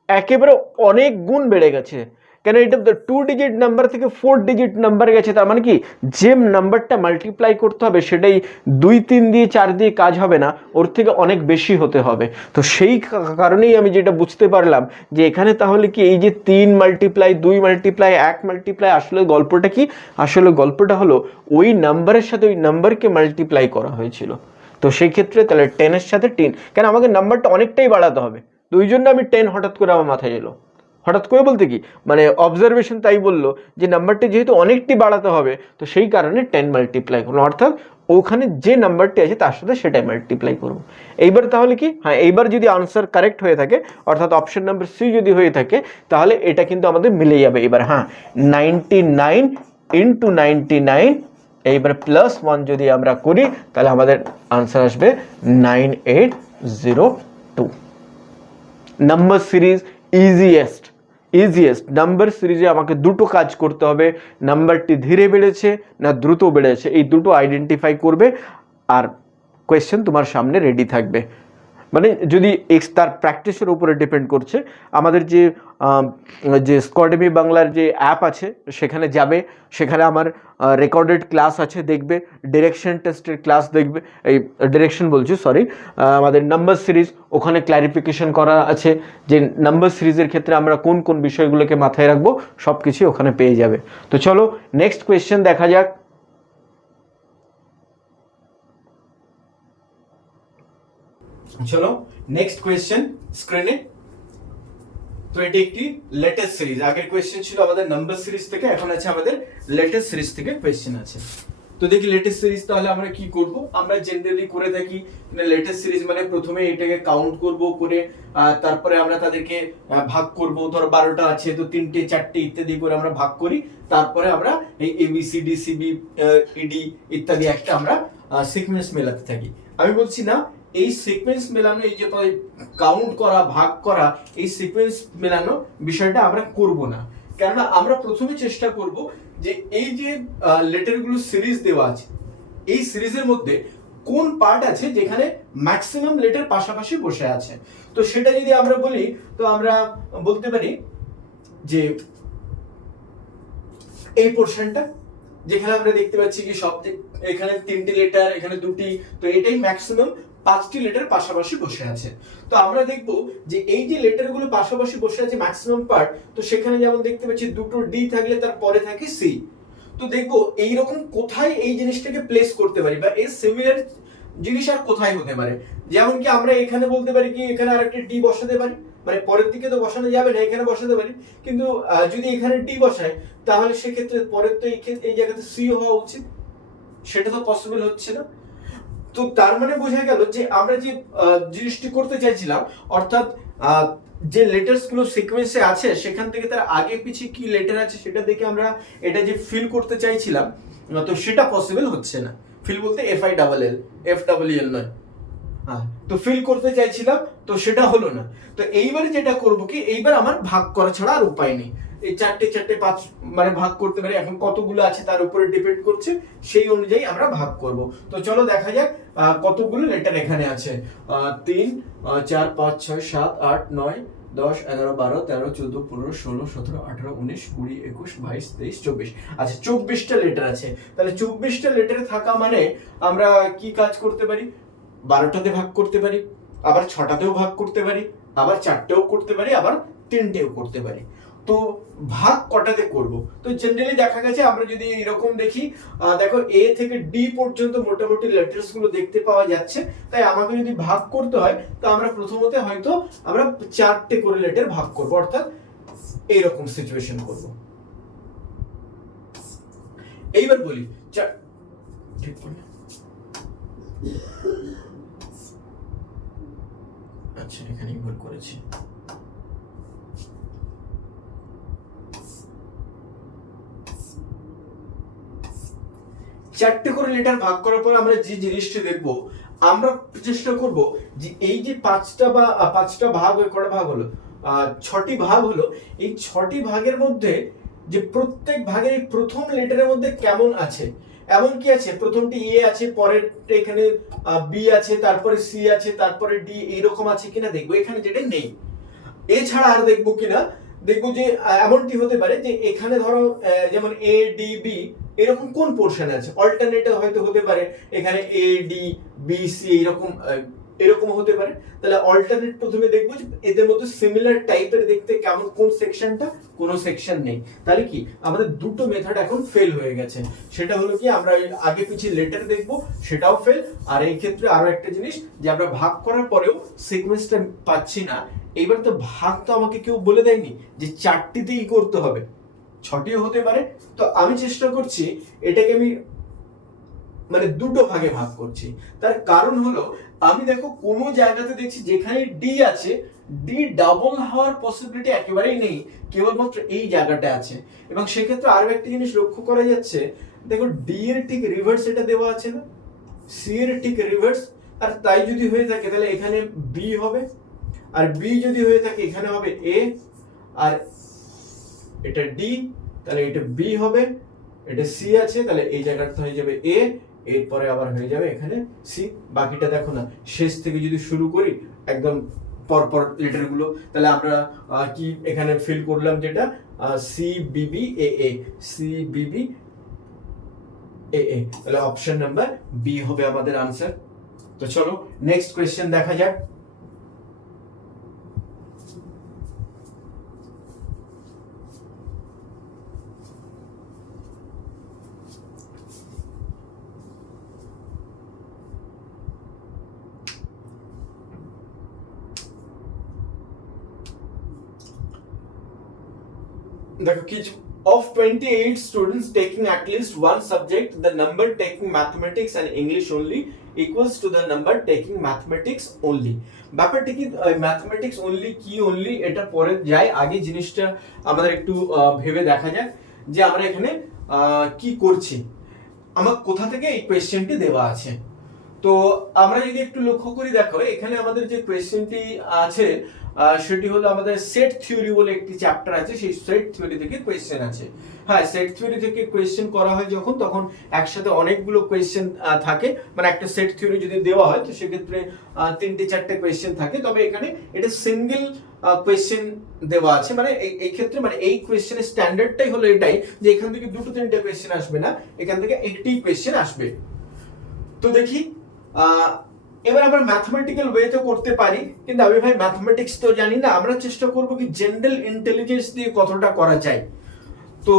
একেবারে অনেক গুণ বেড়ে গেছে। কেন এটা 2 ডিজিট নাম্বার থেকে 4 ডিজিট নাম্বার গেছে, তার মানে কি যে নাম্বারটা মাল্টিপ্লাই করতে হবে সেটাই 2 3 দিয়ে 4 দিয়ে কাজ হবে না, ওর থেকে অনেক বেশি হতে হবে। তো সেই কারণেই আমি যেটা বুঝতে পারলাম যে এখানে তাহলে কি এই যে 3 মাল্টিপ্লাই 2 মাল্টিপ্লাই 1 মাল্টিপ্লাই, আসলে গল্পটা কি, আসলে গল্পটা হলো ওই নাম্বারের সাথে ওই নাম্বারকে মাল্টিপ্লাই করা হয়েছিল। তো সেই ক্ষেত্রে তাহলে 10 এর সাথে 10, কেন আমাকে নাম্বারটা অনেকটাই বাড়াতে হবে, তো ওই জন্য আমি 10 হঠাৎ করে আমার মাথায় এলো। হঠাৎ করে বলতে কি মানে অবজারভেশন তাই বললো যে নাম্বারটা যেহেতু অনেকটি বাড়াতে হবে, তো সেই কারণে 10 মাল্টিপ্লাই করলো, অর্থাৎ ওখানে যে নাম্বারটি আছে তার সাথে সেটাই মাল্টিপ্লাই করবো। এইবার তাহলে কি, হ্যাঁ এইবার যদি আনসার কারেক্ট হয়ে থাকে, অর্থাৎ অপশন নাম্বার সি যদি হয়ে থাকে, তাহলে এটা কিন্তু আমাদের মিলে যাবে। এবার হ্যাঁ 99 ইন্টু 99, এইবার প্লাস 1 যদি আমরা করি তাহলে আমাদের আনসার আসবে 9802। নাম্বার সিরিজ ইজিয়েস্ট নাম্বার সিরিজে আমাকে দুটো কাজ করতে হবে, নাম্বারটি ধীরে বেড়েছে না দ্রুত বেড়েছে, এই দুটো আইডেন্টিফাই করবে, আর কোয়েশ্চেন তোমার সামনে রেডি থাকবে। মানে যদি তার প্র্যাকটিসের উপরে ডিপেন্ড করছে। আমাদের যে স্কোয়াডেমি বাংলার যে অ্যাপ আছে সেখানে যাবে, সেখানে আমার রেকর্ডেড ক্লাস আছে, দেখবে ডিরেকশন টেস্টের ক্লাস দেখবে, এই ডিরেকশন বলছি সরি, আমাদের নাম্বার সিরিজ ওখানে ক্ল্যারিফিকেশন করা আছে যে নাম্বার সিরিজের ক্ষেত্রে আমরা কোন কোন বিষয়গুলোকে মাথায় রাখবো, সব কিছুই ওখানে পেয়ে যাবে। তো চলো নেক্সট কোয়েশ্চেন দেখা যাক। চলো নেক্সট কোয়েশ্চেন স্ক্রিনে। তো এটি একটি লেটেস্ট সিরিজ, আগের কোয়েশ্চেন ছিল আমাদের নাম্বার সিরিজ থেকে, এখন আছে আমাদের লেটেস্ট সিরিজ থেকে কোয়েশ্চেন আছে। তো দেখি লেটেস্ট সিরিজ তাহলে আমরা কি করব, আমরা জেনারেলি করে থাকি লেটেস্ট সিরিজ মানে প্রথমে এটাকে কাউন্ট করব, করে তারপরে আমরা তাদেরকে ভাগ করব, ধর 12টা আছে তো 3টে 4টে ইত্যাদি করে আমরা ভাগ করি, তারপরে আমরা এই ABCD CB ED ইত্যাদি একটা আমরা সিকোয়েন্স মেলাতে থাকি। আমি বলছি না এই সিকোয়েন্স মেলানো, এই যে কাউন্ট করা ভাগ করা, এই সিকোয়েন্স মেলানো বিষয়টা আমরা করব না, কেননা আমরা প্রথমে চেষ্টা করব যে এই যে লেটারগুলো সিরিজ দেওয়া আছে এই সিরিজের মধ্যে কোন পার্ট আছে যেখানে ম্যাক্সিমাম লেটার পাশাপাশি বসে আছে। তো সেটা যদি আমরা বলি তো আমরা বলতে পারি যে এই পোরশনটা যেখানে আমরা দেখতে পাচ্ছি কি সব এখানে 3টি লেটার, এখানে 2টি, তো এটাই ম্যাক্সিমাম 5টি লেটার পাশাপাশি বসে আছে। তো আমরা দেখব যে এই যে লেটারগুলো পাশাপাশি বসে আছে ম্যাক্সিমাম পার্ট, তো সেখানে যেমন দেখতে পাচ্ছি দুটো ডি থাকলে তার পরে থাকে সি। তো দেখবো এইরকম কোথায় এই জিনিসটাকে প্লেস করতে পারি, বা এই সিমিলার জিনিস আর কোথায় হতে পারে। যেমন কি আমরা এখানে বলতে পারি কি এখানে আরেকটা ডি বসাতে পারি, মানে পরের দিকে তো বসানো যাবে না, এখানে বসাতে পারি, কিন্তু যদি এখানে ডি বসাই তাহলে সেক্ষেত্রে পরের তো এই জায়গাতে সি হওয়া উচিত, সেটা তো পসিবল হচ্ছে না। তো তার মানে বোঝা গেল যে আমরা যে জিনিসটি করতে চাইছিলাম, অর্থাৎ যে লেটার্স গুলো সিকোয়েন্সে আছে সেখান থেকে তার আগে পিছিয়ে কি লেটার আছে সেটা দেখে আমরা এটা যে ফিল করতে চাইছিলাম, তো সেটা পসিবল হচ্ছে না। ফিল বলতে FILL নয়, তো ফিল করতে চাইছিলাম তো সেটা হলো না। তো এইবার যেটা করব কি, এইবার আমার ভাগ করা ছাড়া আর উপায় নেই, এই 4টে 5 মানে ভাগ করতে পারি, এখন কতগুলো আছে তার উপরে ডিপেন্ড করছে, সেই অনুযায়ী আমরা ভাগ করব। তো চলো দেখা যাক কতগুলো লেটার এখানে আছে। 3 4 5 6 7 8 9 10 11 12 13 14 15 16 17 18 19 20 21 22 23 24, আচ্ছা 24টা লেটার আছে। তাহলে 24টা লেটারে থাকা মানে আমরা কি কাজ করতে পারি, 12টাতে ভাগ করতে পারি, আবার 6টাতেও ভাগ করতে পারি, আবার 4টেও করতে পারি, আবার 3টেও করতে পারি। তো ভাগ কটাতে করব, তো জেনারেলি দেখা গেছে আমরা যদি এরকম দেখি, দেখো A থেকে D পর্যন্ত মোটামুটি লেটার্স গুলো দেখতে পাওয়া যাচ্ছে, তাই আমাকে যদি ভাগ করতে হয় তো আমরা প্রথমত হয়তো আমরা 4টে করে লেটার ভাগ করব, অর্থাৎ এইরকম সিচুয়েশন করব। এইবার বলি ঠিক করে, আচ্ছা এখানেই ভুল করেছি। চারটে করে লেটার ভাগ করার পর আমরা যে জিনিসটা দেখব, আমরা চেষ্টা করব যে এই যে পাঁচটা ভাগ হয়ে কটা ভাগ হলো, 6টি ভাগ হলো, এই 6টি ভাগের মধ্যে যে প্রত্যেক ভাগের এই প্রথম লেটারের মধ্যে কেমন আছে, এমন কি আছে প্রথমটি এ আছে, পরের এখানে বি আছে, তারপরে সি আছে, তারপরে ডি, এইরকম আছে কিনা দেখবো, এখানে যেটা নেই। এছাড়া আর দেখবো কিনা দেখবো যে এমনটি হতে পারে যে এখানে ধরো যেমন এ ডি বি এরকম কোন পোর্শন আছে, অল্টারনেটিভ হয়তো হতে পারে এখানে এ ডি বি সি এরকম এরকম হতে পারে। তাহলে অল্টারনেট প্রথমে দেখবো যে এদের মধ্যে সিমিলার টাইপের দেখতে কেমন, কোন সেকশনটা, কোনো সেকশন নেই। তাহলে কি আমাদের দুটো মেথড এখন ফেল হয়ে গেছে। সেটা হলো কি আমরা আগে পিছিয়ে লেটার দেখবো, সেটাও ফেল। আর এই ক্ষেত্রে আরো একটা জিনিস যে আমরা ভাগ করার পরেও সিকোয়েন্সটা পাচ্ছি না। এইবার তো ভাগ তো আমাকে কেউ বলে দেয়নি যে 4টিতেই করতে হবে, 6টিও হতে পারে। তো আমি চেষ্টা করছি এটাকে আমি মানে দুটো ভাগে ভাগ করছি। তার কারণ হলো আমি দেখো কোনো জায়গাতে দেখছি যেখানে ডি আছে, ডি ডাবল হওয়ার পসিবিলিটি একেবারেই নেই, কেবলমাত্র এই জায়গাটা আছে। এবং সেক্ষেত্রে আরো একটা জিনিস লক্ষ্য করা যাচ্ছে, দেখো ডি এর ঠিক রিভার্স এটা দেওয়া আছে না, সি এর ঠিক রিভার্স। আর তাই যদি হয়ে থাকে তাহলে এখানে বি হবে, আর বি যদি হয়ে থাকে এখানে হবে এ, আর এটা ডি তাহলে এটা বি হবে, এটা সি আছে তাহলে এই জায়গাটা হয়ে যাবে এ, এরপরে আবার হয়ে যাবে এখানে সি। বাকিটা দেখো না, শেষ থেকে যদি শুরু করি একদম পরপর লেটার গুলো, তাহলে আমরা কি এখানে ফিল করলাম যেটা সি বিবি এ এ, সি বিবি এ এ, তাহলে অপশন নাম্বার বি হবে আমাদের আনসার। তো চলো নেক্সট কোয়েশ্চেন দেখা যাক। দেখো কিছু of 28 students taking at least one subject, the number taking mathematics and English only equals to the number taking mathematics only. ব্যাপারটা কি ম্যাথমেটিক্স অনলি কি অনলি এটা পরে যাই, আগে জিনিসটা আমাদের একটু ভেবে দেখা যাক যে আমরা এখানে কি করছি, আমার কোথা থেকে এই কোয়েশ্চেনটি দেওয়া আছে। তো আমরা যদি একটু লক্ষ্য করি, দেখো এখানে আমাদের যে কোয়েশ্চেনটি আছে সেটি হলো আমাদের সেট থিওরি বলে একটি চ্যাপ্টার আছে, সেই সেট থিওরি থেকে কোয়েশ্চেন আছে। হ্যাঁ, সেট থিওরি থেকে কোয়েশ্চেন করা হয় যখন, তখন একসাথে অনেকগুলো কোয়েশ্চেন থাকে, মানে একটা সেট থিওরি যদি দেওয়া হয় তো সেক্ষেত্রে 3-4টে কোয়েশ্চেন থাকে। তবে এখানে এটা সিঙ্গেল কোয়েশ্চেন দেওয়া আছে, মানে এই ক্ষেত্রে মানে এই কোয়েশ্চেনের স্ট্যান্ডার্ডটাই হলো এটাই যে এখান থেকে 2-3টে কোয়েশ্চেন আসবে না, এখান থেকে একটি কোয়েশ্চেন আসবে। তো দেখি এবার আমরা ম্যাথমেটিক্যাল ওয়েতে করতে পারি, কিন্তু আমি ভাই ম্যাথমেটিক্স তো জানি না, আমরা চেষ্টা করব কি জেনারেল ইন্টেলিজেন্স দিয়ে কতটা করা যায়। তো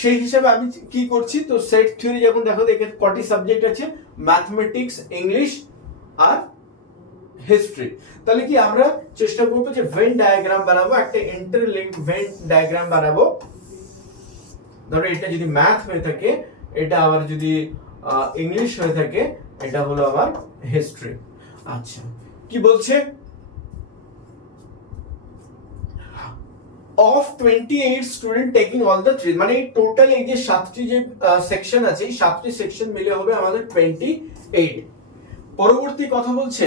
সেই হিসাবে আমি কি করছি, তো সেট থিওরি যখন দেখো এখানে কটি সাবজেক্ট আছে, ম্যাথমেটিক্স, ইংলিশ আর হিস্ট্রি। তাহলে কি আমরা চেষ্টা করব যে ভেন ডায়াগ্রাম বানাবো, একটা ইন্টারলিঙ্ক ভেন ডায়াগ্রাম বানাবো। ধরো এটা যদি ম্যাথ হয়ে থাকে, এটা আবার যদি ইংলিশ হয়ে থাকে, এটা হলো আমার হিস্ট্রি। আচ্ছা কি বলছে, of 28 student taking all the three, মানে এই টোটাল এই যে 7টি যে সেকশন আছে, এই 7টি সেকশন মিলে হবে আমাদের 28। পরবর্তী কথা বলছে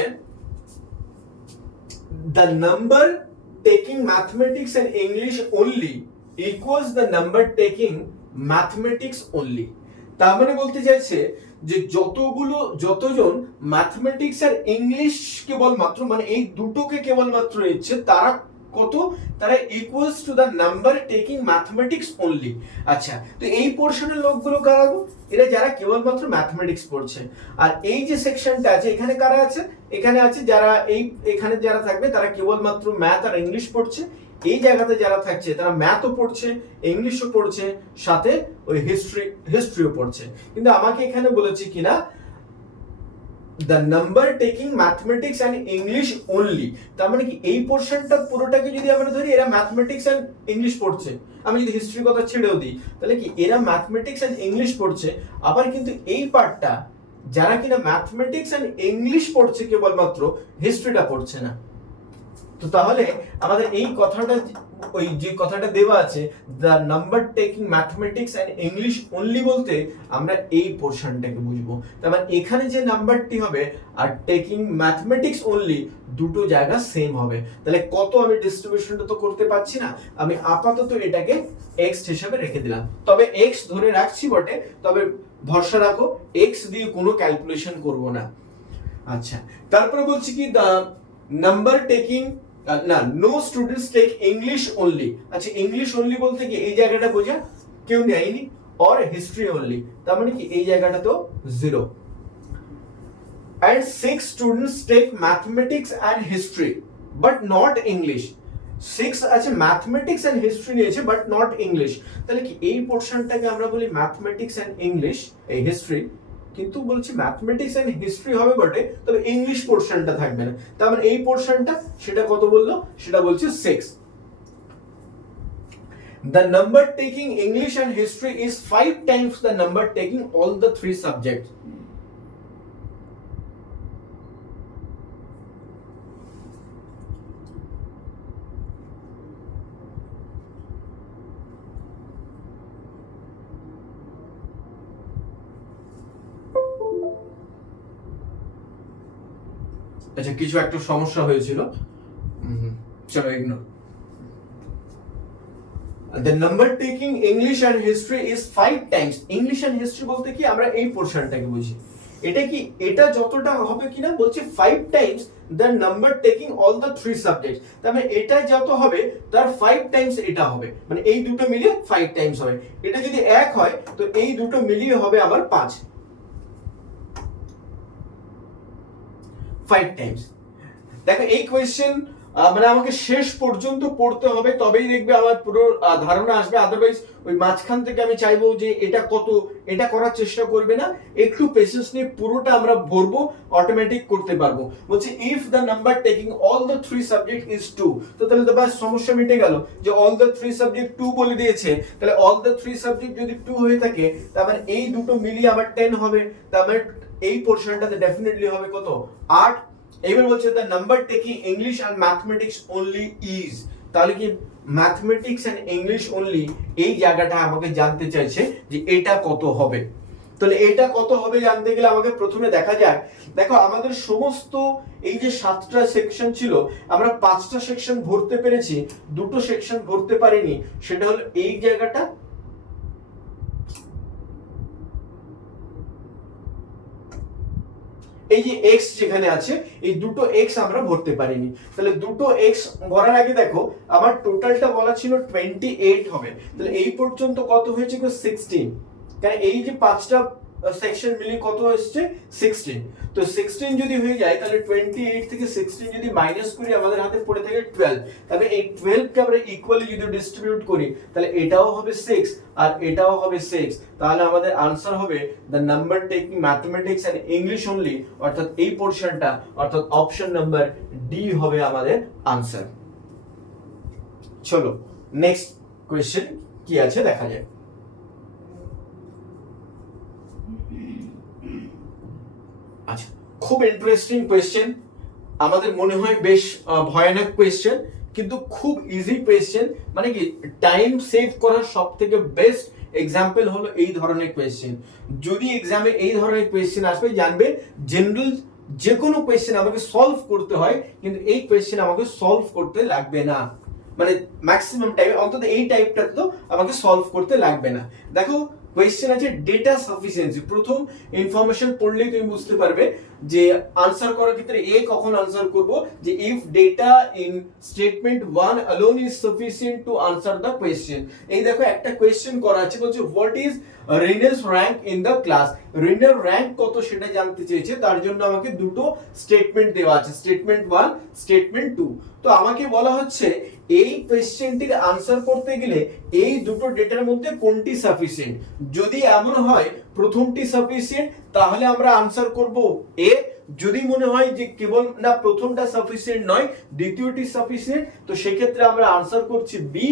the number taking mathematics and English only equals the number taking mathematics only। তার মানে বলতে চাইছে যে যতজন ম্যাথমেটিক্স আর ইংলিশ কেবলমাত্র মানে এই দুটোকে কেবলমাত্র নিচ্ছে, তারা কত, তারা equals to the number taking mathematics only. আচ্ছা, তো এই পোর্শনের লোকগুলো কারা গো? এরা যারা কেবলমাত্র ম্যাথমেটিক্স পড়ছে। আর এই যে সেকশনটা আছে এখানে কারা আছে? এখানে আছে যারা এখানে যারা থাকবে তারা কেবলমাত্র ম্যাথ আর ইংলিশ পড়ছে। এই জায়গাতে যারা থাকছে তারা ম্যাথও পড়ছে, ইংলিশও পড়ছে, সাথে ওই হিস্ট্রিও পড়ছে। কিন্তু আমাকে এখানে বলেছে কিনা the number taking mathematics and English only, তার মানে কি এই পোরশনটা পুরোটাকে যদি আমরা ধরি এরা ম্যাথমেটিক্স এন্ড ইংলিশ পড়ছে, আমি যদি হিস্ট্রির কথা ছেড়েও দিই তাহলে কি এরা ম্যাথমেটিক্স এন্ড ইংলিশ পড়ছে, আবার কিন্তু এই পার্টটা যারা কিনা ম্যাথমেটিক্স এন্ড ইংলিশ পড়ছে কেবলমাত্র, হিস্ট্রিটা পড়ছে না। তো তাহলে আমাদের এই কথাটা, ওই যে কথাটা দেওয়া আছে the number taking mathematics and English only বলতে আমরা এই পোরশনটাকে বুঝবো। তারপর এখানে যে নাম্বারটি হবে আর টেকিং ম্যাথমেটিক্স অনলি দুটো জায়গা সেম হবে। তাহলে কত আমি ডিস্ট্রিবিউশনটা তো করতে পারছি না, আমি আপাতত এটাকে x হিসেবে রেখে দিলাম। তবে x ধরে রাখছি বটে, তবে ভরসা রাখো x দিয়ে কোনো ক্যালকুলেশন করব না। আচ্ছা, তারপরে বলছি কি দ্য নাম্বার টেকিং না, no students take English only. আচ্ছা, ইংলিশ অনলি বলতে কি এই জায়গাটা বোঝা কেউ নেয়নি, অর হিস্ট্রি অনলি, তার মানে কি এই জায়গাটা তো zero. And 6 students take mathematics and history but not English. 6 আছে ম্যাথমেটিক্স এন্ড হিস্ট্রি নিয়েছে বাট নট ইংলিশ, তাহলে কি এই পোরশনটাকে আমরা বলি ম্যাথমেটিক্স এন্ড ইংলিশ, এই হিস্ট্রি, কিন্তু বলছি ম্যাথমেটিক্স এন্ড হিস্ট্রি হবে বটে, তবে ইংলিশ পোরশনটা থাকবে না। তার মানে এই পোরশনটা সেটা কত বললো, সেটা বলছে 6। The number taking English and history is 5 times the number taking all the 3 subjects. আচ্ছা, কিছু একটা সমস্যা হয়েছিল, চলো ignore. The number taking English and history is 5 times. English and history বলতে কি আমরা এই পোরশনটাকে বুঝি, এটা কি এটা যতটা হবে কিনা বলছে 5 times the number taking all the 3 subjects, তার মানে এটা যত হবে তার 5 times এটা হবে, মানে এই দুটো মিলিয়ে 5 times হবে। এটা যদি 1 হয় তো এই দুটো মিলিয়ে হবে আবার 5 টাইমস। দেখো এই কোয়েশ্চেন মানে আমাকে শেষ পর্যন্ত পড়তে হবে, তবেই দেখবে আমার পুরো ধারণা আসবে, আদারওয়াইজ ওই মাঝখান থেকে আমি চাইবো যে এটা কত, এটা করার চেষ্টা করবে না, একটু পেশেন্স নিয়ে পুরোটা আমরা ভরবো, অটোমেটিক করতে পারবো। বলছে if the number taking all the 3 subject is 2, তো তাহলে তো বাস সমস্যা মিটে গেল, যে অল দ্য 3 সাবজেক্ট 2 বলে দিয়েছে, তাহলে অল দ্য 3 সাবজেক্ট যদি 2 হয়ে থাকে তার মানে এই দুটো মিলিয়ে আবার 10 হবে, তার মানে এই পোরশনটাতে ডেফিনেটলি হবে কত, 8। এবার বলছে the number taking English and mathematics only is, তাহলে কি ম্যাথমেটিক্স এন্ড ইংলিশ অনলি এই জায়গাটা আমাকে জানতে চাইছে যে এটা কত হবে। তাহলে এটা কত হবে জানতে গেলে আমাকে প্রথমে দেখা যাক, দেখো আমাদের সমস্ত এই যে 7টা সেকশন ছিল, আমরা 5টা সেকশন ভরতে পেরেছি, 2টো সেকশন ভরতে পারিনি, সেটা হলো এই জায়গাটা, এই যে x যেখানে আছে এই দুটো x আমরা ভরতে পারিনি। তাহলে দুটো x ভরার আগে দেখো আমার টোটালটা বলা ছিল 28 হবে, তাহলে এই পর্যন্ত কত হয়েছে 16, কারণ এই যে 5টা সেকশন মিলিয়ে কত আসছে 16, তো 16 যদি হয়ে যায় তাহলে 28 থেকে 16 যদি মাইনাস করি আমাদের হাতে পড়ে থাকে 12, তবে এই 12 কে আমরা ইকুয়ালি যদি ডিস্ট্রিবিউট করি তাহলে এটাও হবে 6 আর এটাও হবে 6, তাহলে আমাদের आंसर হবে the number taking mathematics and English only, অর্থাৎ এই পোরশনটা, অর্থাৎ অপশন নাম্বার ডি হবে আমাদের आंसर। চলো নেক্সট কোশ্চেন কি আছে দেখা যায়। আচ্ছা, খুব ইন্টারেস্টিং কোয়েশ্চেন, আমাদের মনে হয় বেশ ভয়ানক কোয়েশ্চেন, কিন্তু খুব ইজি কোয়েশ্চেন, মানে কি টাইম সেভ করার সবথেকে বেস্ট এক্সাম্পল হলো এই ধরনের কোয়েশ্চেন। যদি এক্সামে এই ধরনের কোয়েশ্চেন আসবে জানবে জেনারেল যে কোনো কোয়েশ্চেন আমাকে সলভ করতে হয়, কিন্তু এই কোয়েশ্চেন আমাকে সলভ করতে লাগবে না, মানে ম্যাক্সিমাম টাইমে অন্তত এই টাইপটা তো আমাকে সলভ করতে লাগবে না। দেখো কোয়েশ্চেন আছে ডেটা সাফিসিয়েন্সি, প্রথম ইনফরমেশন পড়লেই তুমি বুঝতে পারবে যে আনসার করার ক্ষেত্রে এ কখন আনসার করব, যে if data in statement 1 alone is sufficient to answer the question। এই দেখো একটা কোয়েশ্চেন করা আছে, বলছে what is Rina's rank in the class, রিনের র‍্যাঙ্ক কত সেটা জানতে চেয়েছে, তার জন্য আমাকে দুটো স্টেটমেন্ট দেওয়া আছে, স্টেটমেন্ট 1 স্টেটমেন্ট 2। তো আমাকে বলা হচ্ছে এই কোয়েশ্চেনটির আনসার করতে গেলে এই দুটো ডেটার মধ্যে কোনটি সাফিসিয়েন্ট, যদি এমন হয় প্রথমটি সাফিসিয়েন্ট তাহলে আমরা আনসার করব এ, যদি মনে হয় যে কেবল না প্রথমটা সাফিসিয়েন্ট নয় দ্বিতীয়টি সাফিসিয়েন্ট, তো সেক্ষেত্রে আমরা আনসার করছি বি।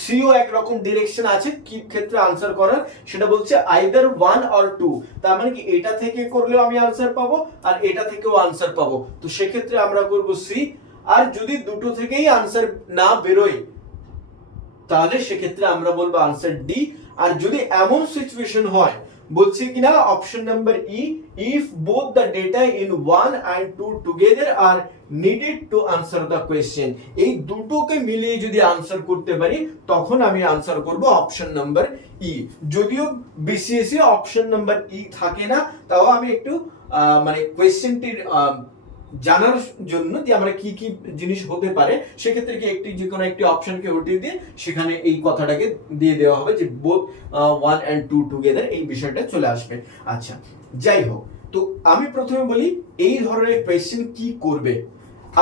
সিও একরকম ডিরেকশন আছে কি ক্ষেত্রে আনসার করার, সেটা বলছে আইদার 1 অর 2, তার মানে কি এটা থেকে করলেও আমি আনসার পাবো আর এটা থেকেও আনসার পাবো, তো সেক্ষেত্রে আমরা করব সি। আর যদি দুটো থেকেই আনসার না বেরোয় তাহলে সেক্ষেত্রে আমরা বলবো আনসার ডি। আর যদি এমন সিচুয়েশন হয় বলছে কিনা option number E, if both the data in 1 and 2 together are needed to answer the question, এই দুটোকে মিলিয়ে যদি আনসার করতে পারি তখন আমি আনসার করব অপশন নাম্বার ই। যদিও বিসিএসসি অপশন নাম্বার ই থাকে না, তাও আমি একটু মানে কোয়েশ্চেনটির জানার জন্য যে আমরা কি কি জিনিস হতে পারে, সেক্ষেত্রে কি একটি যে কোনো একটি অপশনকে উঠিয়ে দিয়ে সেখানে এই কথাটাকে দিয়ে দেওয়া হবে যে বোথ 1 and 2 টুগেদার, এই বিষয়টা চলে আসবে। আচ্ছা, যাই হোক, তো আমি প্রথমে বলি এই ধরনের কোয়েশ্চেন কি করবে।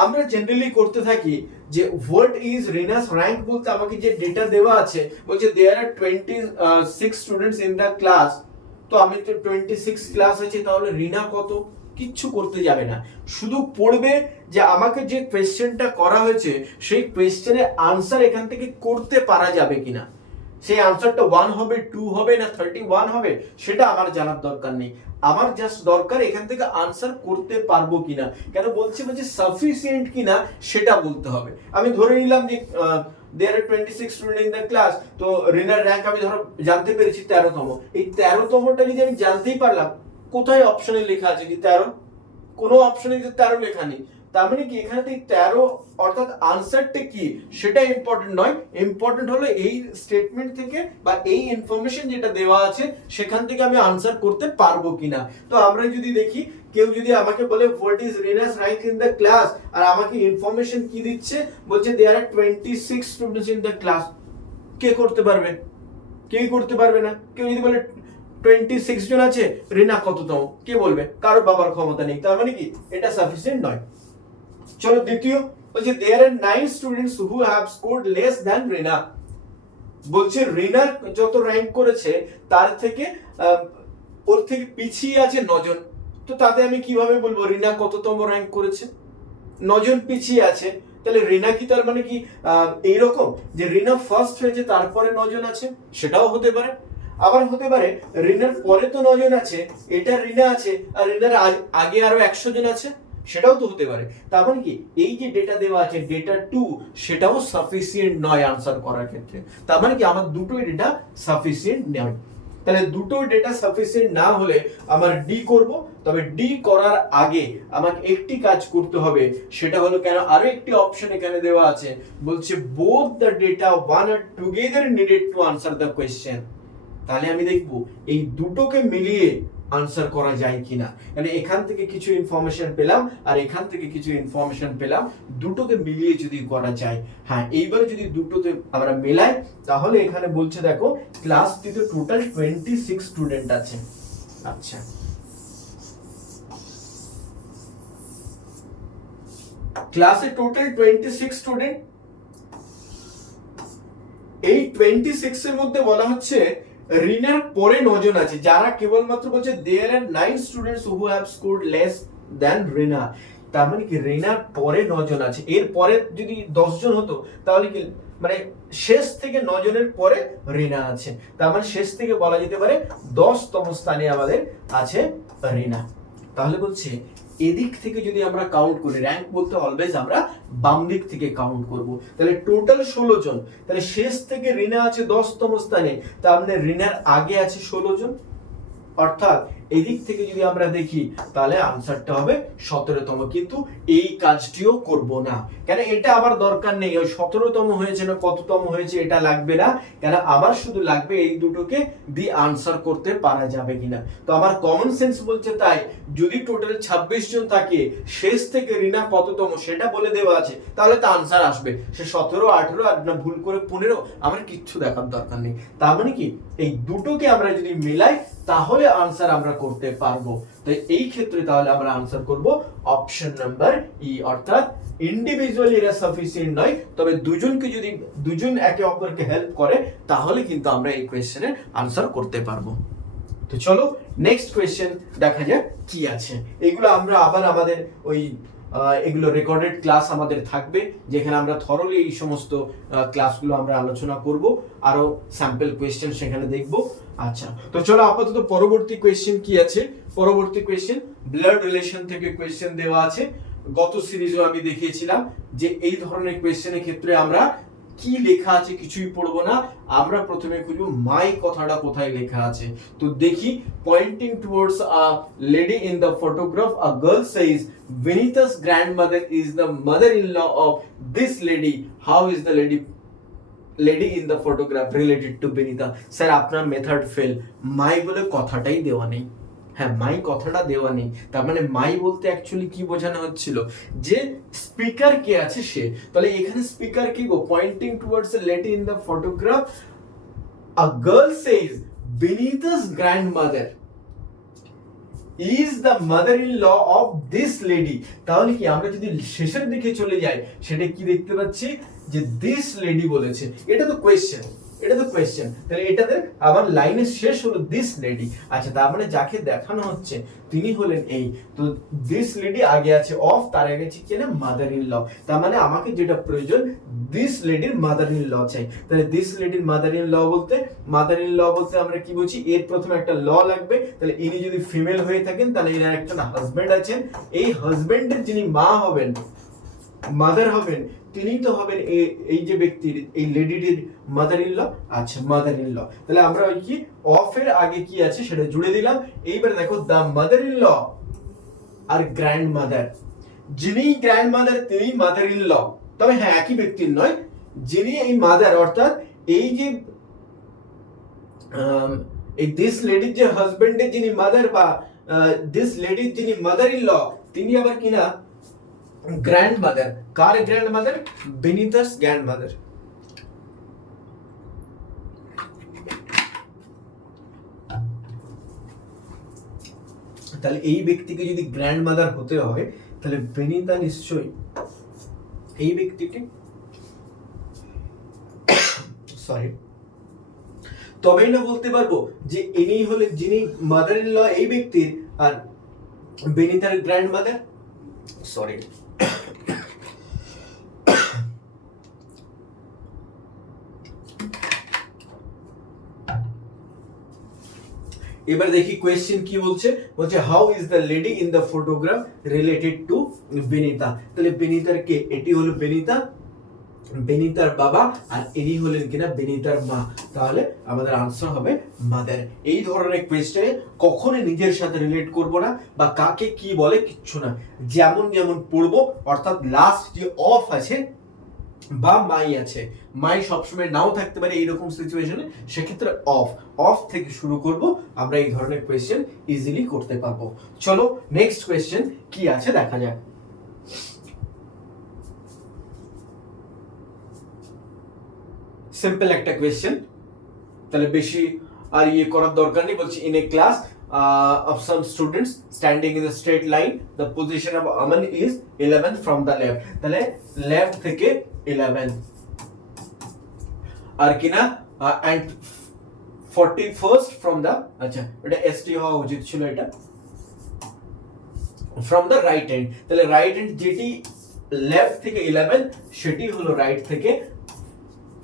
আমরা জেনারেলি করতে থাকি যে হোয়াট ইজ রিনাস র্যাঙ্ক বলতে আমাকে যে ডেটা দেওয়া আছে, বলছে there are 26 students in the class, তো আমি তো 26 ক্লাস আছে, তাহলে রিনা কত? কিচ্ছু করতে যাবে না, শুধু পড়বে যে আমাকে যে কোয়েশ্চেনটা করা হয়েছে সেই কোয়েশ্চেনের আনসার এখান থেকে করতে পারা যাবে কিনা। সেই আনসারটা 1 হবে, 2 হবে না 31 হবে, সেটা আমার জানার দরকার নেই। আমার জাস্ট দরকার এখান থেকে আনসার করতে পারবো কিনা। কেন বলছে সাফিসিয়েন্ট কিনা সেটা বলতে হবে। আমি ধরে নিলাম যে there are 26 student in the class, তো রিনার র‍্যাঙ্ক আমি ধরো জানতে পেরেছি 13তম। এই 13তমটা যদি আমি জানতেই পারলাম, কোথায় অপশনে লেখা আছে কি 13? কোনো অপশনে কিন্তু 13 লেখা নেই। তার মানে কি এখানে 13 অর্থাৎ আনসারটা কি সেটা ইম্পর্টেন্ট নয়, ইম্পর্টেন্ট হলো এই স্টেটমেন্ট থেকে বা এই ইনফরমেশন যেটা দেওয়া আছে সেখান থেকে আমি আনসার করতে পারবো কিনা। তো আমরা যদি দেখি, কেউ যদি আমাকে বলে what is Rina's rank in the class, আর আমাকে ইনফরমেশন কি দিচ্ছে, বলছে there are 26 students in the class, কে করতে পারবে? কেউই করতে পারবে না। কেউ যদি বলে 26 জন আছে, রিনা কততম, কে বলবে? কারো বাবার ক্ষমতা নেই। তার মানে কি এটা সাফিসিয়েন্ট নয়। চলো দ্বিতীয়, বলছে there are 9 students who have scored less than Rina. বলছে রিনার যত র‍্যাঙ্ক করেছে তার থেকে ওর থেকে পিছিয়ে আছে 9 জন। তো তাতে আমি কিভাবে বলবো রিনা কততম র‍্যাঙ্ক করেছে? 9 জন পিছিয়ে আছে, তাহলে রিনা কি তার মানে কি এইরকম যে রিনা ফার্স্ট হয়েছে তারপরে 9 জন আছে? সেটাও হতে পারে। আবার হতে পারে রিনার পরে তো 9 জন আছে, এটা রিনা আছে, আর রিনার আগে আরো 100 জন আছে, সেটাও তো হতে পারে। তার মানে কি এই যে ডেটা দেওয়া আছে ডেটা 2, সেটাও সাফিসিয়েন্ট নয় আনসার করার ক্ষেত্রে। তার মানে কি আমার দুটোই ডেটা সাফিসিয়েন্ট নয়। তাহলে দুটো ডেটা সাফিসিয়েন্ট না হলে আমার ডি করব। তবে ডি করার আগে আমাকে একটি কাজ করতে হবে, সেটা হলো কেন আরো একটি অপশন এখানে দেওয়া আছে, বলছে both the data 1 are together needed to answer the question. তাহলে আমি দেখব এই দুটোকে মিলিয়ে আনসার করা যায় কিনা। মানে এখান থেকে কিছু ইনফরমেশন পেলাম আর এখান থেকে কিছু ইনফরমেশন পেলাম, দুটোকে মিলিয়ে যদি করা যায়। হ্যাঁ, এইবার যদি দুটোতে আমরা মেলাই, তাহলে এখানে বলছে দেখো ক্লাসটিতে টোটাল 26 স্টুডেন্ট আছে। আচ্ছা, ক্লাসে টোটাল 26 স্টুডেন্ট। এই 26 এর মধ্যে বলা হচ্ছে রিনার পরে 9 জন আছে, যারা কেবলমাত্র বলছে there are 9 students who have scored less than Rina. তার মানে কি রিনার পরে 9 জন আছে। এর পরে যদি 10 জন হতো তাহলে কি মানে শেষ থেকে 9 জনের পরে রিনা আছে। তার মানে শেষ থেকে বলা যেতে পারে 10তম স্থানে আমাদের আছে রিনা। তাহলে বলছে এদিক থেকে যদি আমরা কাউন্ট করি, র‍্যাঙ্ক বলতে অলওয়েজ আমরা বাম দিক থেকে কাউন্ট করব। তাহলে টোটাল 16 জন, তাহলে শেষ থেকে রিনা আছে 10তম স্থানে, তার মানে রিনার আগে আছে 16 জন। অর্থাৎ এদিক থেকে যদি আমরা দেখি তাহলে আনসারটা হবে 17তম। কিন্তু এই কাজটিও করব না, কেন এটা আমার দরকার নেই। ওই 17তম হয়েছে না কততম হয়েছে এটা লাগবে না, কেন আমার শুধু লাগবে এই দুটোকে দিয়ে আনসার করতে পারা যাবে কিনা। তো আমার কমন সেন্স বলছে তাই যদি টোটাল 26 জন থাকে, শেষ থেকে রিনা কততম সেটা বলে দেওয়া আছে, তাহলে তো আনসার আসবে। সে 17, 18 আর না ভুল করে 15, আমার কিচ্ছু দেখার দরকার নেই। তার মানে কি এই দুটোকে আমরা যদি মেলাই তাহলে আনসার আমরা করতে পারবো। তো এই ক্ষেত্রে তাহলে আমরা আনসার করব অপশন নাম্বার ই, অর্থাৎ ইন্ডিভিজুয়ালি এরা সাফিসিয়েন্ট নয়, তবে দুজন একে অপরকে হেল্প করে, তাহলে কিন্তু আমরা এই কোয়েশ্চেনের আনসার করতে পারবো। তো চলো নেক্সট কোয়েশ্চেন দেখা যাক কি আছে। এগুলো আমরা আবার আমাদের ওই এগুলো রেকর্ডেড ক্লাস আমাদের থাকবে, যেখানে আমরা থরলি এই সমস্ত ক্লাসগুলো আমরা আলোচনা করব, আরো স্যাম্পল কোয়েশ্চেন সেখানে দেখব। আচ্ছা, তো চলো আপাতত পরবর্তী কোয়েশ্চেন কি আছে। পরবর্তী কোয়েশ্চেন ব্লাড রিলেশন থেকে কোয়েশ্চেন দেওয়া আছে। গত সিরিজও আমি দেখিয়েছিলাম যে এই ধরনের কোয়েশ্চেনের ক্ষেত্রে আমরা কি লেখা আছে কিছুই পড়বো না, আমরা প্রথমে খুঁজবো মাই কথাটা কোথায় লেখা আছে। তো দেখি, pointing towards a lady in the photograph, a girl says Vinita's grandmother is the mother-in-law of this lady. How is the lady in the photograph related to Vinita? Sir আপনার মেথড ফেল, মাই বলে কথাটাই দেওয়া নেই। হ্যাঁ, মাই কথাটা দেওয়া নেই, তার মানে মাই বলতে অ্যাকচুয়ালি কি বোঝানো হচ্ছিল, যে স্পিকার কে আছে সে। তাহলে এখানে স্পিকার কি গো, pointing towards a lady in the photograph, a girl says Benita's grandmother is the mother in law of this lady. তাহলে কি আমরা যদি শেষের দিকে চলে যাই, সেটা কি দেখতে পাচ্ছি, যে দিস লেডি বলেছে, এটা তো কোয়েশ্চেন, এটা তো কোয়েশ্চেন, তাহলে এটাতে আবার লাইনের শেষ হলো দিস লেডি। আচ্ছা, তার মানে যাকে দেখানো হচ্ছে তিনি হলেন এই, তো দিস লেডি আগে আছে অফ, তার আগে আছে কি না, মাদার ইন ল। তার মানে আমাকে যেটা প্রয়োজন, দিস লেডির মাদার ইন ল চাই। তাহলে দিস লেডির মাদার ইন ল বলতে, মাদার ইন ল বলতে আমরা কি বুঝি, এর প্রথমে একটা ল লাগবে। তাহলে ইনি যদি ফিমেল হয়ে থাকেন, তাহলে এনার একজন হাজবেন্ড আছেন, এই হাজবেন্ডের যিনি মা হবেন, মাদার হবেন, তিনি তো হবেন এই যে ব্যক্তির, এই লেডিটির মাদার ইন ল। আচ্ছা, মাদার ইন ল, তাহলে আমরা ওই কি অফ এর আগে কি আছে সেটা জুড়ে দিলাম। এইবার দেখো, দা মাদার ইন ল আর গ্র্যান্ড মাদার, যিনি গ্র্যান্ড মাদার তিনি মাদার ইন ল, তবে হ্যাঁ একই ব্যক্তির নয়, যিনি এই মাদার অর্থাৎ এই যে এই দিস লেডির যে হাজবেন্ডের যিনি মাদার, বা দিস লেডির যিনি মাদার ইন ল, তিনি আবার কিনা গ্র্যান্ড মাদার। কার grandmother? Benita's grandmother. তাহলে এই ব্যক্তিকে যদি গ্র্যান্ড মাদার হতে হয়, তাহলে বেনিতা নিশ্চয়ই এই ব্যক্তিকে, সরি, তবেই না বলতে পারবো যে ইনি হলেন যিনি মাদার ইন ল এই ব্যক্তির, আর বেনিতার গ্র্যান্ড মাদার। সরি, এবার দেখি কোয়েশ্চেন কি বলছে, বলছে how is the lady in the photograph related to Benita. তাহলে বেনিতার কে, এটি হলো বেনিতা, বেনিতার বাবা, আর ইনি হলেন কিনা বেনিতার মা। তাহলে আমাদের আনসার হবে মাদার। এই ধরনের কোয়েশ্চেনে কখনোই নিজের সাথে রিলেট করব না, বা কাকে কি বলে কিচ্ছু না, যেমন যেমন পড়বো, অর্থাৎ লাস্ট যে অফ আছে বা মাই আছে, মাই সবসময় নাও থাকতে পারে এইরকম সিচুয়েশনে, সেক্ষেত্রে অফ, অফ থেকে শুরু করব, আমরা এই ধরনের কোয়েশ্চেন ইজিলি করতে পারবো। চলো নেক্সট কোয়েশ্চেন কি আছে দেখা যাক। সিম্পল একটা কোয়েশ্চেন, তাহলে বেশি আর ইয়ে করার দরকার নেই। বলছি in a class of some students standing in a straight line, the position of Aman is 11 from the left, তাহলে লেফট থেকে 11, আর কিনা and 41st from the, আচ্ছা এটা ST হওয়া উচিত ছিল, এটা from the right hand, তাহলে রাইট হ্যান্ড যেটি লেফট থেকে 11 সেটি হলো রাইট থেকে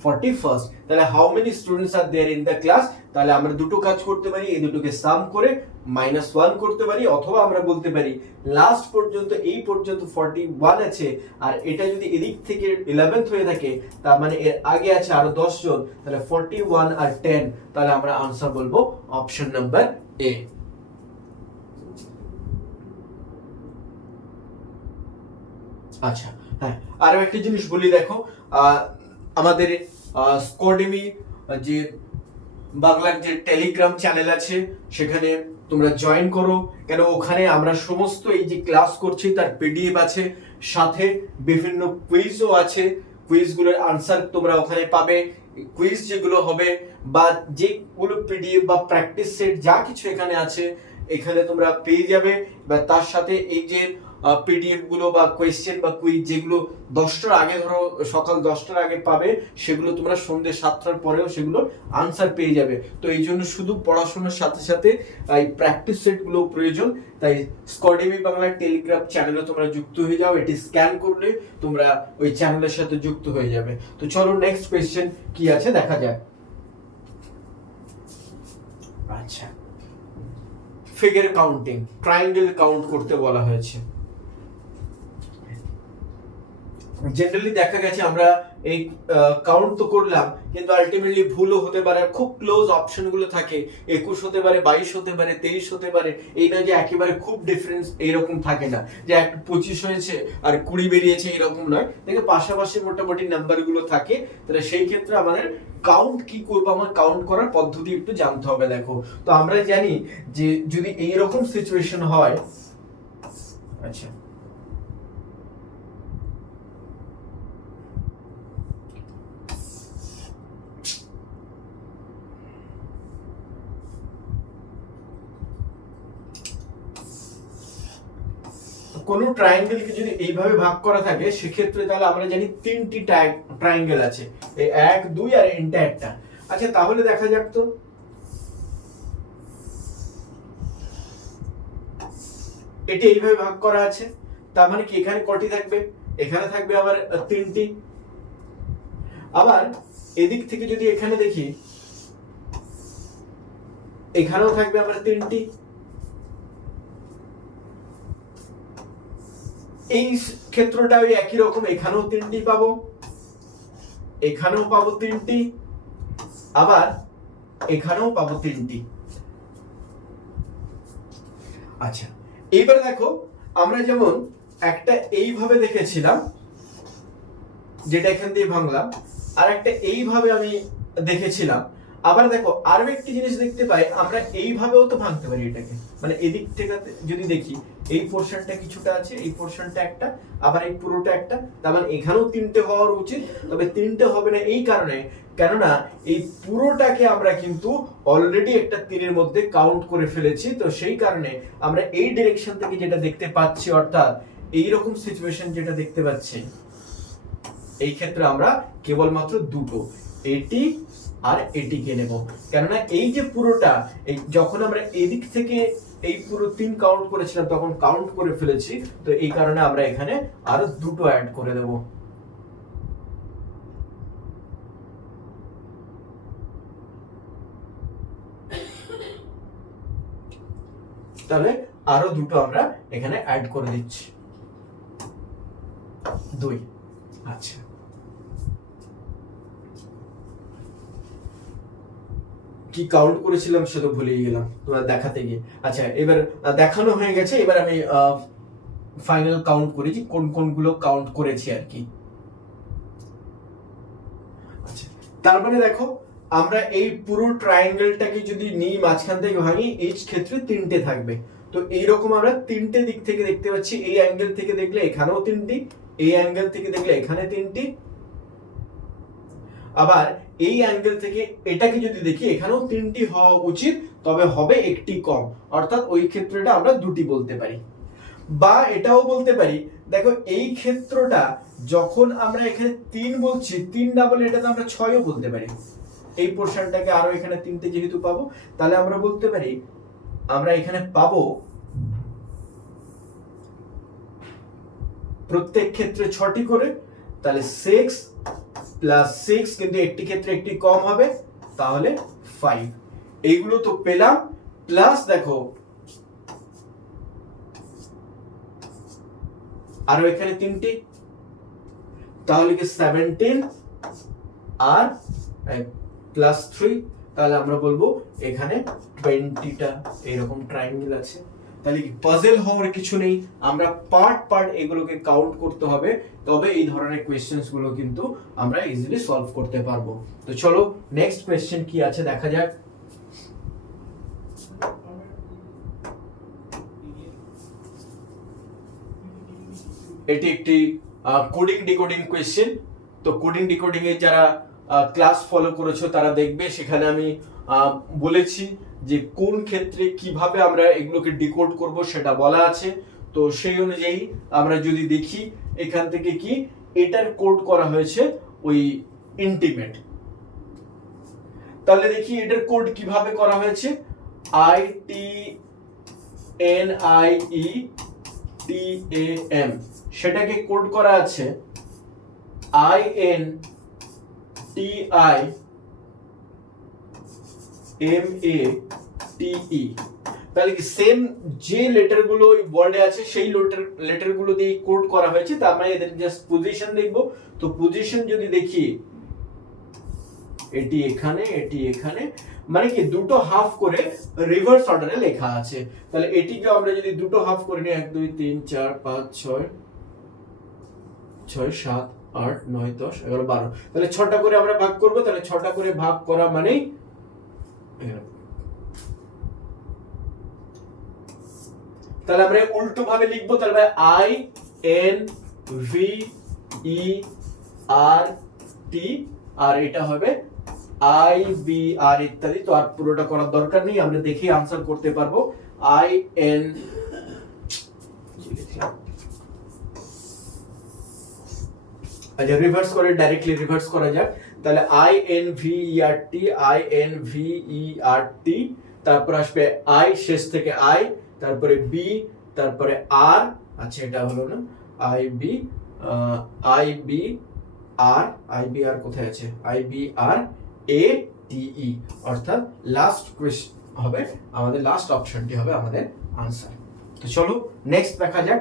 41st। তাহলে how many students are there in the class, তাহলে আমরা দুটো কাজ করতে পারি, এই দুটোকে সাম করে -1 করতে পারি, অথবা আমরা বলতে পারি লাস্ট পর্যন্ত এই পর্যন্ত 41 আছে, আর এটা যদি এদিক থেকে 11th হয়ে থাকে, তার মানে এর আগে আছে আরো 10 জন, তাহলে 41 আর 10, তাহলে আমরা আনসার বলবো অপশন নাম্বার এ। আচ্ছা, হ্যাঁ আরো একটা জিনিস বলি, দেখো আমাদের স্কোডেমি যে বাংলার যে টেলিগ্রাম চ্যানেল আছে, সেখানে তোমরা জয়েন করো, কেন ওখানে আমরা সমস্ত এই যে ক্লাস করছি তার পিডিএফ আছে, সাথে বিভিন্ন কুইজও আছে, কুইজগুলোর আনসার তোমরা ওখানে পাবে। কুইজ যেগুলো হবে বা যেগুলো পিডিএফ বা প্র্যাকটিস সেট যা কিছু এখানে আছে, এখানে তোমরা পেয়ে যাবে। বা তার সাথে এই যে পিডিএফ গুলো বা কোয়েশ্চেন বা কুইজ যেগুলো 10টার আগে, ধরো সকাল 10টার আগে পাবে, সেগুলো তোমরা সন্ধ্যে 7টার পরেও সেগুলোর আনসার পেয়ে যাবে। তো এই জন্য শুধু পড়াশোনার সাথে সাথে এই প্র্যাকটিস সেটগুলো প্রয়োজন। তাই স্কোডেমি বাংলা টেলিগ্রাম চ্যানেলে তোমরা যুক্ত হয়ে যাও, এটি স্ক্যান করলে তোমরা ওই চ্যানেলের সাথে যুক্ত হয়ে যাবে। তো চলো নেক্সট কোয়েশ্চেন কি আছে দেখা যাক। আচ্ছা, ফিগার কাউন্টিং, ট্রায়াঙ্গেল কাউন্ট করতে বলা হয়েছে। জেনারেলি দেখা গেছে আমরা এই কাউন্ট তো করলাম, কিন্তু আলটিমেটলি ভুলও হতে পারে, আর খুব ক্লোজ অপশনগুলো থাকে, 21 হতে পারে, 22 হতে পারে, 23 হতে পারে, এই না যে একেবারে খুব ডিফারেন্স এইরকম থাকে না, যে 25 হয়েছে আর 20 বেরিয়েছে এরকম নয়, দেখে পাশাপাশি মোটামুটি নাম্বারগুলো থাকে। তাহলে সেই ক্ষেত্রে আমাদের কাউন্ট কি করবো, আমার কাউন্ট করার পদ্ধতি একটু জানতে হবে। দেখো, তো আমরা জানি যে যদি এইরকম সিচুয়েশন হয়, আচ্ছা কোন ট্রায়াঙ্গেলকে যদি এইভাবে ভাগ করা থাকে, সেক্ষেত্রে তাহলে আমরা জানি তিনটি ট্রায়াঙ্গেল আছে, এই 1 2 আর এন্ডটা একটা। আচ্ছা তাহলে দেখা যাক তো, এটি এইভাবে ভাগ করা আছে, তার মানে কি এখানে কটি থাকবে, এখানে থাকবে আবার তিনটি। আবার এদিক থেকে যদি এখানে দেখি, এখানেও থাকবে আবার তিনটি। এই ক্ষেত্রটা ওই একই রকম, এখানেও তিনটি পাবো, এখানেও পাবো তিনটি, আবার এখানেও পাবো তিনটি। আচ্ছা এইবার দেখো, আমরা যেমন একটা এইভাবে দেখেছিলাম, যেটা এখান দিয়ে ভাঙলাম, আর একটা এইভাবে আমি দেখেছিলাম। আবার দেখো আরো একটি জিনিস দেখতে পাই, আমরা এইভাবেও তো ভাঙতে পারি এটাকে, মানে এদিক থেকে যদি দেখি, এই পোরশনটা কিছুটা আছে, এই পোরশনটা একটা, আবার এই পুরোটা একটা, তার মানে এখানেও তিনটে হওয়ার উচিত। তবে তিনটে হবে না এই কারণে, কেননা এই পুরোটাকে আমরা কিন্তু অলরেডি একটা তীরের মধ্যে কাউন্ট করে ফেলেছি, তো সেই কারণে আমরা এই ডিরেকশন থেকে যেটা দেখতে পাচ্ছি, অর্থাৎ এইরকম সিচুয়েশন যেটা দেখতে পাচ্ছি, এই ক্ষেত্রে আমরা কেবলমাত্র দুটো, এটি আর এটিকে নেব। কেননা এই যে পুরোটা, এই যখন আমরা এদিক থেকে এই পুরো 3 কাউন্ট করেছিলাম, তখন কাউন্ট করে ফেলেছি, তো এই কারণে আমরা এখানে আরো দুটো অ্যাড করে দেব। তাহলে আরো দুটো আমরা এখানে অ্যাড করে দিচ্ছি, 2। আচ্ছা কি কাউন্ট করেছিলাম সেটা ভুলেই গেলাম তোমরা দেখাতে গিয়ে। আচ্ছা এবার দেখানো হয়ে গেছে, এবার আমি ফাইনাল কাউন্ট করি যে কোন কোনগুলো কাউন্ট করেছি আর কি। আচ্ছা তার মানে দেখো, আমরা এই পুরো ট্রায়াঙ্গেলটাকে যদি নিই, মাঝখান থেকে ভাঙি, এই ক্ষেত্রে তিনটে থাকবে। তো এইরকম আমরা তিনটে দিক থেকে দেখতে পাচ্ছি, এই অ্যাঙ্গেল থেকে দেখলে এখানেও তিনটি, এই অ্যাঙ্গেল থেকে দেখলে এখানে তিনটি, আবার এই অ্যাঙ্গেল থেকে এটাকে যদি দেখি, এখানেও তিনটি হওয়া উচিত, তবে হবে একটি কম, অর্থাৎ ওই ক্ষেত্রটা আমরা দুটি বলতে পারি। বা এটাও বলতে পারি, দেখো এই ক্ষেত্রটা যখন আমরা এখানে 3 বলছি, 3 না বলে এটাতে আমরা 6ও বলতে পারি। এই পোরশনটাকে আরো এখানে তিনটে যেহেতু পাবো, তাহলে আমরা বলতে পারি আমরা এখানে পাবো প্রত্যেক ক্ষেত্রে 6টি করে, তাহলে 6 প্লাস 6, কিন্তু একটি ক্ষেত্রে একটি কম হবে, তাহলে 5। এইগুলো তো পেলাম, প্লাস দেখো আরো এখানে তিনটি, তাহলে কি 17 আর প্লাস 3, তাহলে আমরা বলবো এখানে 20টা এরকম ট্রায়াঙ্গেল আছে। তাহলে কি পাজল হওয়ার কিছু নেই, আমরা পার্ট পার্ট এগুলোকে কাউন্ট করতে হবে, তবে এই ধরনের কোয়েশ্চেন্স গুলো কিন্তু আমরা ইজিলি সলভ করতে পারবো। তো চলো নেক্সট কোয়েশ্চেন কি আছে দেখা যাক। এটি একটি কোডিং ডিকোডিং কোয়েশ্চেন। তো কোডিং ডিকোডিং এর যারা ক্লাস ফলো করেছো তারা দেখবে, সেখানে আমি বলেছি যে কোন ক্ষেত্রে কিভাবে আমরা এগুলোকে ডিকোড করব সেটা বলা আছে। তো সেই অনুযায়ী আমরা যদি দেখি, এখান থেকে কি এটার কোড করা হয়েছে ওই ইন্টিমেট। তাহলে দেখি এটার কোড কিভাবে করা হয়েছে, ITNIETAM, সেটাকে কোড করা আছে INTIMATE। তাহলে কি সেম যে লেটার গুলো ওয়ার্ডে আছে সেই লেটার গুলো দিয়ে কোড করা হয়েছে, তার মানে এদের জাস্ট পজিশন দেখবো। তো পজিশন যদি দেখি এটি এখানে, এটি এখানে, মানে কি দুটো হাফ করে রিভার্স অর্ডারে লেখা আছে। তাহলে এটিকে আমরা যদি দুটো হাফ করে নিই 1 2 3 4 5 6 6 7 8 9 10 11 12, তাহলে 6টা করে আমরা ভাগ করব। তাহলে 6টা করে ভাগ করা মানেই তাহলে আমরা উল্টো ভাবে লিখবো। তাহলে I N V E R টি, আর এটা হবে আই বি আর ইত্যাদি। তো আর পুরোটা করার দরকার নেই, আমরা দেখে আনসার করতে পারবো। আই এন আচ্ছা রিভার্স করে ডাইরেক্টলি রিভার্স করা যাক। তাহলে I N V E R T, I N V E R T, তারপর আসবে আই, শেষ থেকে আই, তারপরে বি, তারপরে আর, আচ্ছা এটা হলো না, I B R, I B R কোথায় আছে, আই বি আর এ টি ই, অর্থাৎ লাস্ট কোয়েশ্চন হবে আমাদের, লাস্ট অপশনটি হবে আমাদের আনসার। তো চলো নেক্সট দেখা যাক।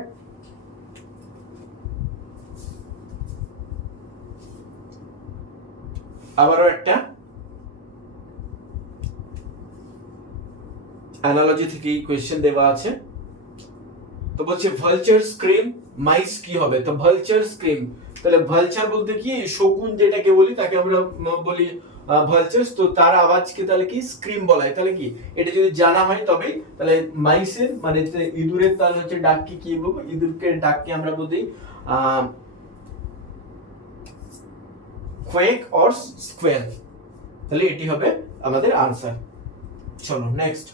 আবারও একটা অ্যানালজি থেকে কোয়েশ্চেন দেওয়া আছে। তো বলছে ভালচার স্ক্রিম, মাইস কি হবে? তো ভালচার স্ক্রিম, তাহলে ভালচার বলতে কি শকুন যেটাকে বলি তাকে আমরা বলি ভালচার্স। তো তার আওয়াজকে তাহলে কি স্ক্রিম বলা হয়। তাহলে কি এটা যদি জানা হয় তবেই। তাহলে মাইসের মানে ইঁদুরের তাহলে হচ্ছে ডাককে কি বলবো, ইঁদুরকে ডাককে আমরা বলি কোয়েক অর স্কোয়ার। তাহলে এটি হবে আমাদের আনসার। চলো নেক্সট।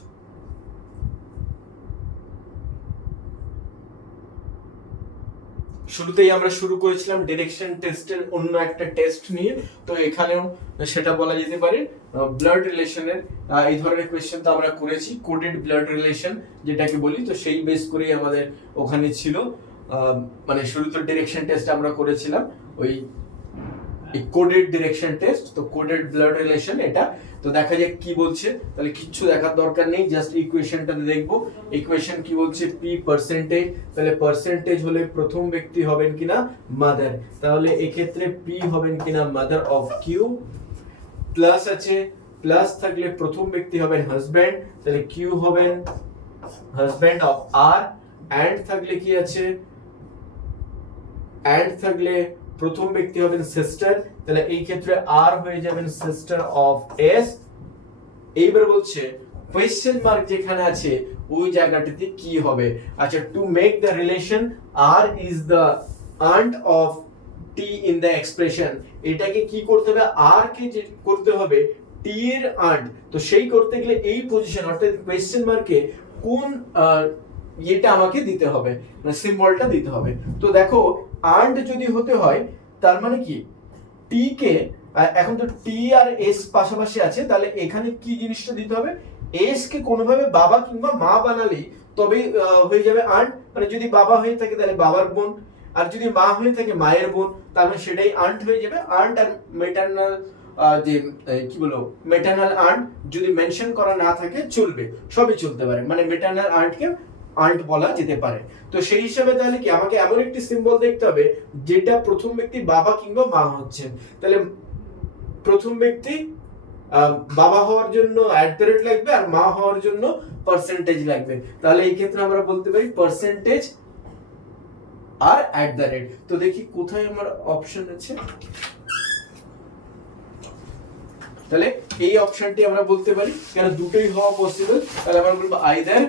শুরুতেই আমরা শুরু করেছিলাম ডিরেকশন টেস্টের অন্য একটা টেস্ট নিয়ে। তো এখানেও সেটা বলা যেতে পারে ব্লাড রিলেশনের এই ধরনের কোয়েশ্চেন তো আমরা করেছি, কোডেড ব্লাড রিলেশন যেটাকে বলি। তো সেই বেস করেই আমাদের ওখানে ছিল, মানে শুরুতে ডিরেকশন টেস্ট আমরা করেছিলাম ওই কোডেড ডিরেকশন টেস্ট। তো কোডেড ব্লাড রিলেশন এটা। তো দেখা যাক কি বলছে। তাহলে কিচ্ছু দেখার দরকার নেই, জাস্ট ইকুয়েশনটা দেখবো। ইকুয়েশন কি বলছে, পি পার্সেন্টেজ। তাহলে পার্সেন্টেজ হলে প্রথম ব্যক্তি হবেন কিনা মাদার, তাহলে এক্ষেত্রে পি হবেন কিনা মাদার অফ কিউ। প্লাস আছে, প্লাস থাকলে প্রথম ব্যক্তি হবেন হাজব্যান্ড, তাহলে কিউ হবেন হাজব্যান্ড অফ আর। অ্যান্ড থাকলে কি আছে, অ্যান্ড থাকলে প্রথম ব্যক্তি হবেন সিস্টার, তাহলে এই ক্ষেত্রে আর হয়ে যাবেন সিস্টার অফ এস। এইবার বলছে কোয়েশ্চেন মার্ক যেখানে আছে ওই জায়গাটিতে কি হবে। আচ্ছা, টু মেক দ্য রিলেশন আর is the aunt of T in the expression, এটাকে কি করতে হবে, আর কে করতে হবে টি এর আন্ট। তো সেই করতে গেলে এই পজিশন অর্থাৎ কোয়েশ্চেন মার্কে কোন এটা আমাকে দিতে হবে, মানে সিম্বলটা দিতে হবে। তো দেখো আন্ট যদি হতে হয় তার মানে কি টি কে, এখন তো টি আর এস পাশাপাশি আছে, তাহলে এখানে কি জিনিসটা দিতে হবে, এস কে কোনোভাবে বাবা কিংবা মা বানালেই তবে হয়ে যাবে আন্ট। মানে যদি বাবা হয়ে থাকে তাহলে বাবার বোন, আর যদি মা হয়ে থাকে মায়ের বোন, তাহলে সেটাই আন্ট হয়ে যাবে। আন্ট আর মেটারনাল যে কি বলবো মেটারনাল আন্ট যদি মেনশন করা না থাকে চলবে, সবই চলতে পারে, মানে মেটারনাল আন্টকে আন্ট বলা যেতে পারে। তো সেই হিসাবে তাহলে কি আমাকে এমন একটি সিম্বল দেখতে হবে যেটা প্রথম ব্যক্তি বাবা কিংবা মা হচ্ছেন। তাহলে প্রথম ব্যক্তি বাবা হওয়ার জন্য @ লাগবে আর মা হওয়ার জন্য পার্সেন্টেজ লাগবে। তাহলে এই ক্ষেত্রে আমরা বলতে পারি পার্সেন্টেজ আর @। তো দেখি কোথায় আমার অপশন আছে, তাহলে এই অপশনটি আমরা বলতে পারি, কেন দুটোই হওয়া পসিবল। তাহলে আমরা বলবো আইদার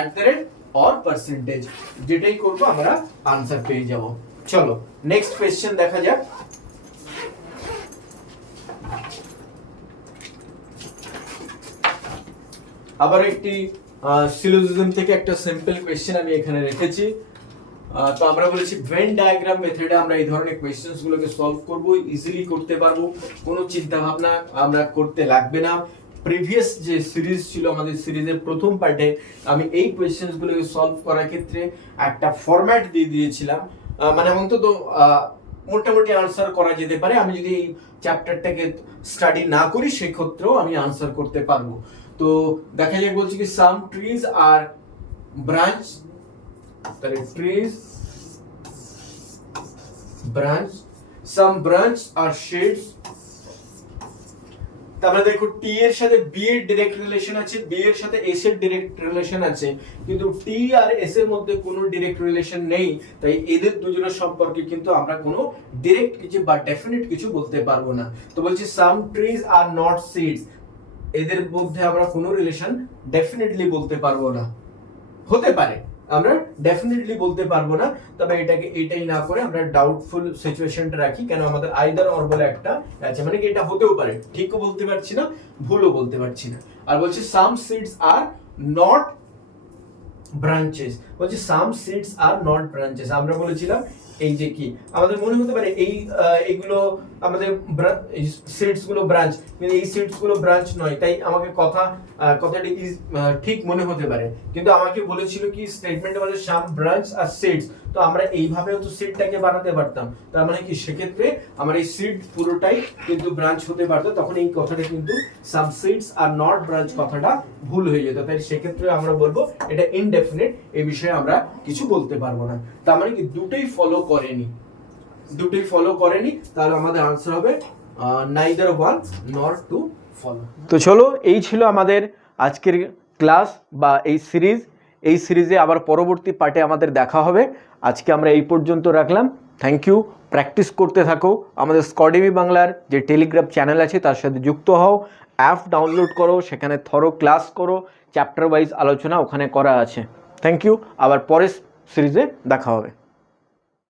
@ और পার্সেন্টেজ, যেটাই করব আমরা आंसर পেয়ে যাব। চলো নেক্সট কোশ্চেন দেখা যাক। আবার একটি সিলোজিজম থেকে একটা সিম্পল কোশ্চেন আমি এখানে রেখেছি। তো আমরা বলেছি ভেন ডায়াগ্রাম মেথডে আমরা এই ধরনের কোশ্চেনস গুলোকে সলভ করব, ইজিলি করতে পারবো, কোনো চিন্তা ভাবনা আমরা করতে লাগবে না। প্রিভিয়াস যে সিরিজ ছিল আমাদের সিরিজের প্রথম পার্টে আমি এই কোয়েশ্চেনস গুলোকে সলভ করার ক্ষেত্রে একটা ফরম্যাট দিয়ে দিয়েছিলাম, মানে অন্তত মোটামুটি আনসার করা যেতে পারে। আমি যদি এই চ্যাপ্টারটাকে স্টাডি না করি সেক্ষেত্রেও আমি আনসার করতে পারবো। তো দেখা যাক, বলছি কি সাম ট্রিজ আর ব্রাঞ্চ, তাহলে ট্রিজ ব্রাঞ্চ, সাম ব্রাঞ্চ আর শেডস। তারপরে দেখো টি এর সাথে বি এর ডাইরেক্ট রিলেশন আছে, বি এর সাথে এস এর ডাইরেক্ট রিলেশন আছে, কিন্তু টি আর এস এর মধ্যে কোনো ডাইরেক্ট রিলেশন নেই, তাই এদের দুজনের সম্পর্কে কিন্তু আমরা কোনো ডাইরেক্ট কিছু বা ডেফিনিট কিছু বলতে পারবো না। তো বলছি some trees are not seeds, এদের মধ্যে আমরা কোনো রিলেশন ডেফিনেটলি বলতে পারবো না। হতে পারে, আমরা ডেফিনেটলি বলতে পারবো না, তবে এটাই না করে আমরা ডাউটফুল সিচুয়েশনটা রাখি, কেন আমাদের আইদার অর বলে একটা আছে, মানে কি এটা হতেও পারে, ঠিকও বলতে পারছি না, ভুলও বলতে পারছি না। আর বলছি সাম সিডস আর নট ব্রাঞ্চেস, বলছি সাম সিডস আর নট ব্রাঞ্চেস। আমরা বলেছিলাম এই যে কি আমাদের মনে হতে পারে এইগুলো আমাদের সিডস গুলো ব্রাঞ্চ, কিন্তু এই সিডস গুলো ব্রাঞ্চ নয়, তাই আমাকে কথাটি ঠিক মনে হতে পারে, কিন্তু আমাকে বলেছিল কি স্টেটমেন্টে বলে সাম ব্রাঞ্চ আর সিডস, তো আমরা এইভাবেও তো সিডটাকে বানাতে পারতাম, তার মানে কি সেক্ষেত্রে আমার এই সিড পুরোটাই কিন্তু ব্রাঞ্চ হতে পারতো, তখন এই কথাটা কিন্তু সাম সিডস আর নট ব্রাঞ্চ কথাটা ভুল হয়ে যেত, তাই সেক্ষেত্রে আমরা বলবো এটা ইনডেফিনিট, এই বিষয়ে আমরা কিছু বলতে পারবো না। তার মানে কি দুটোই ফলো করেনি, তাহলে আমাদের আনসার হবে নাইদার ওয়ান নর টু ফলো। তো চলো, এই ছিল আমাদের আজকের ক্লাস বা এই সিরিজে আবার পরবর্তী পার্টে আমাদের দেখা হবে। আজকে আমরা এই পর্যন্ত রাখলাম। Thank you. প্র্যাকটিস করতে থাকো। আমাদের স্কডিমি বাংলার যে টেলিগ্রাম চ্যানেল আছে তার সাথে যুক্ত হও, অ্যাপ ডাউনলোড করো, সেখানে থরো ক্লাস করো, চ্যাপ্টার ওয়াইজ আলোচনা ওখানে করা আছে। Thank you. আবার পরের সিরিজে দেখা হবে।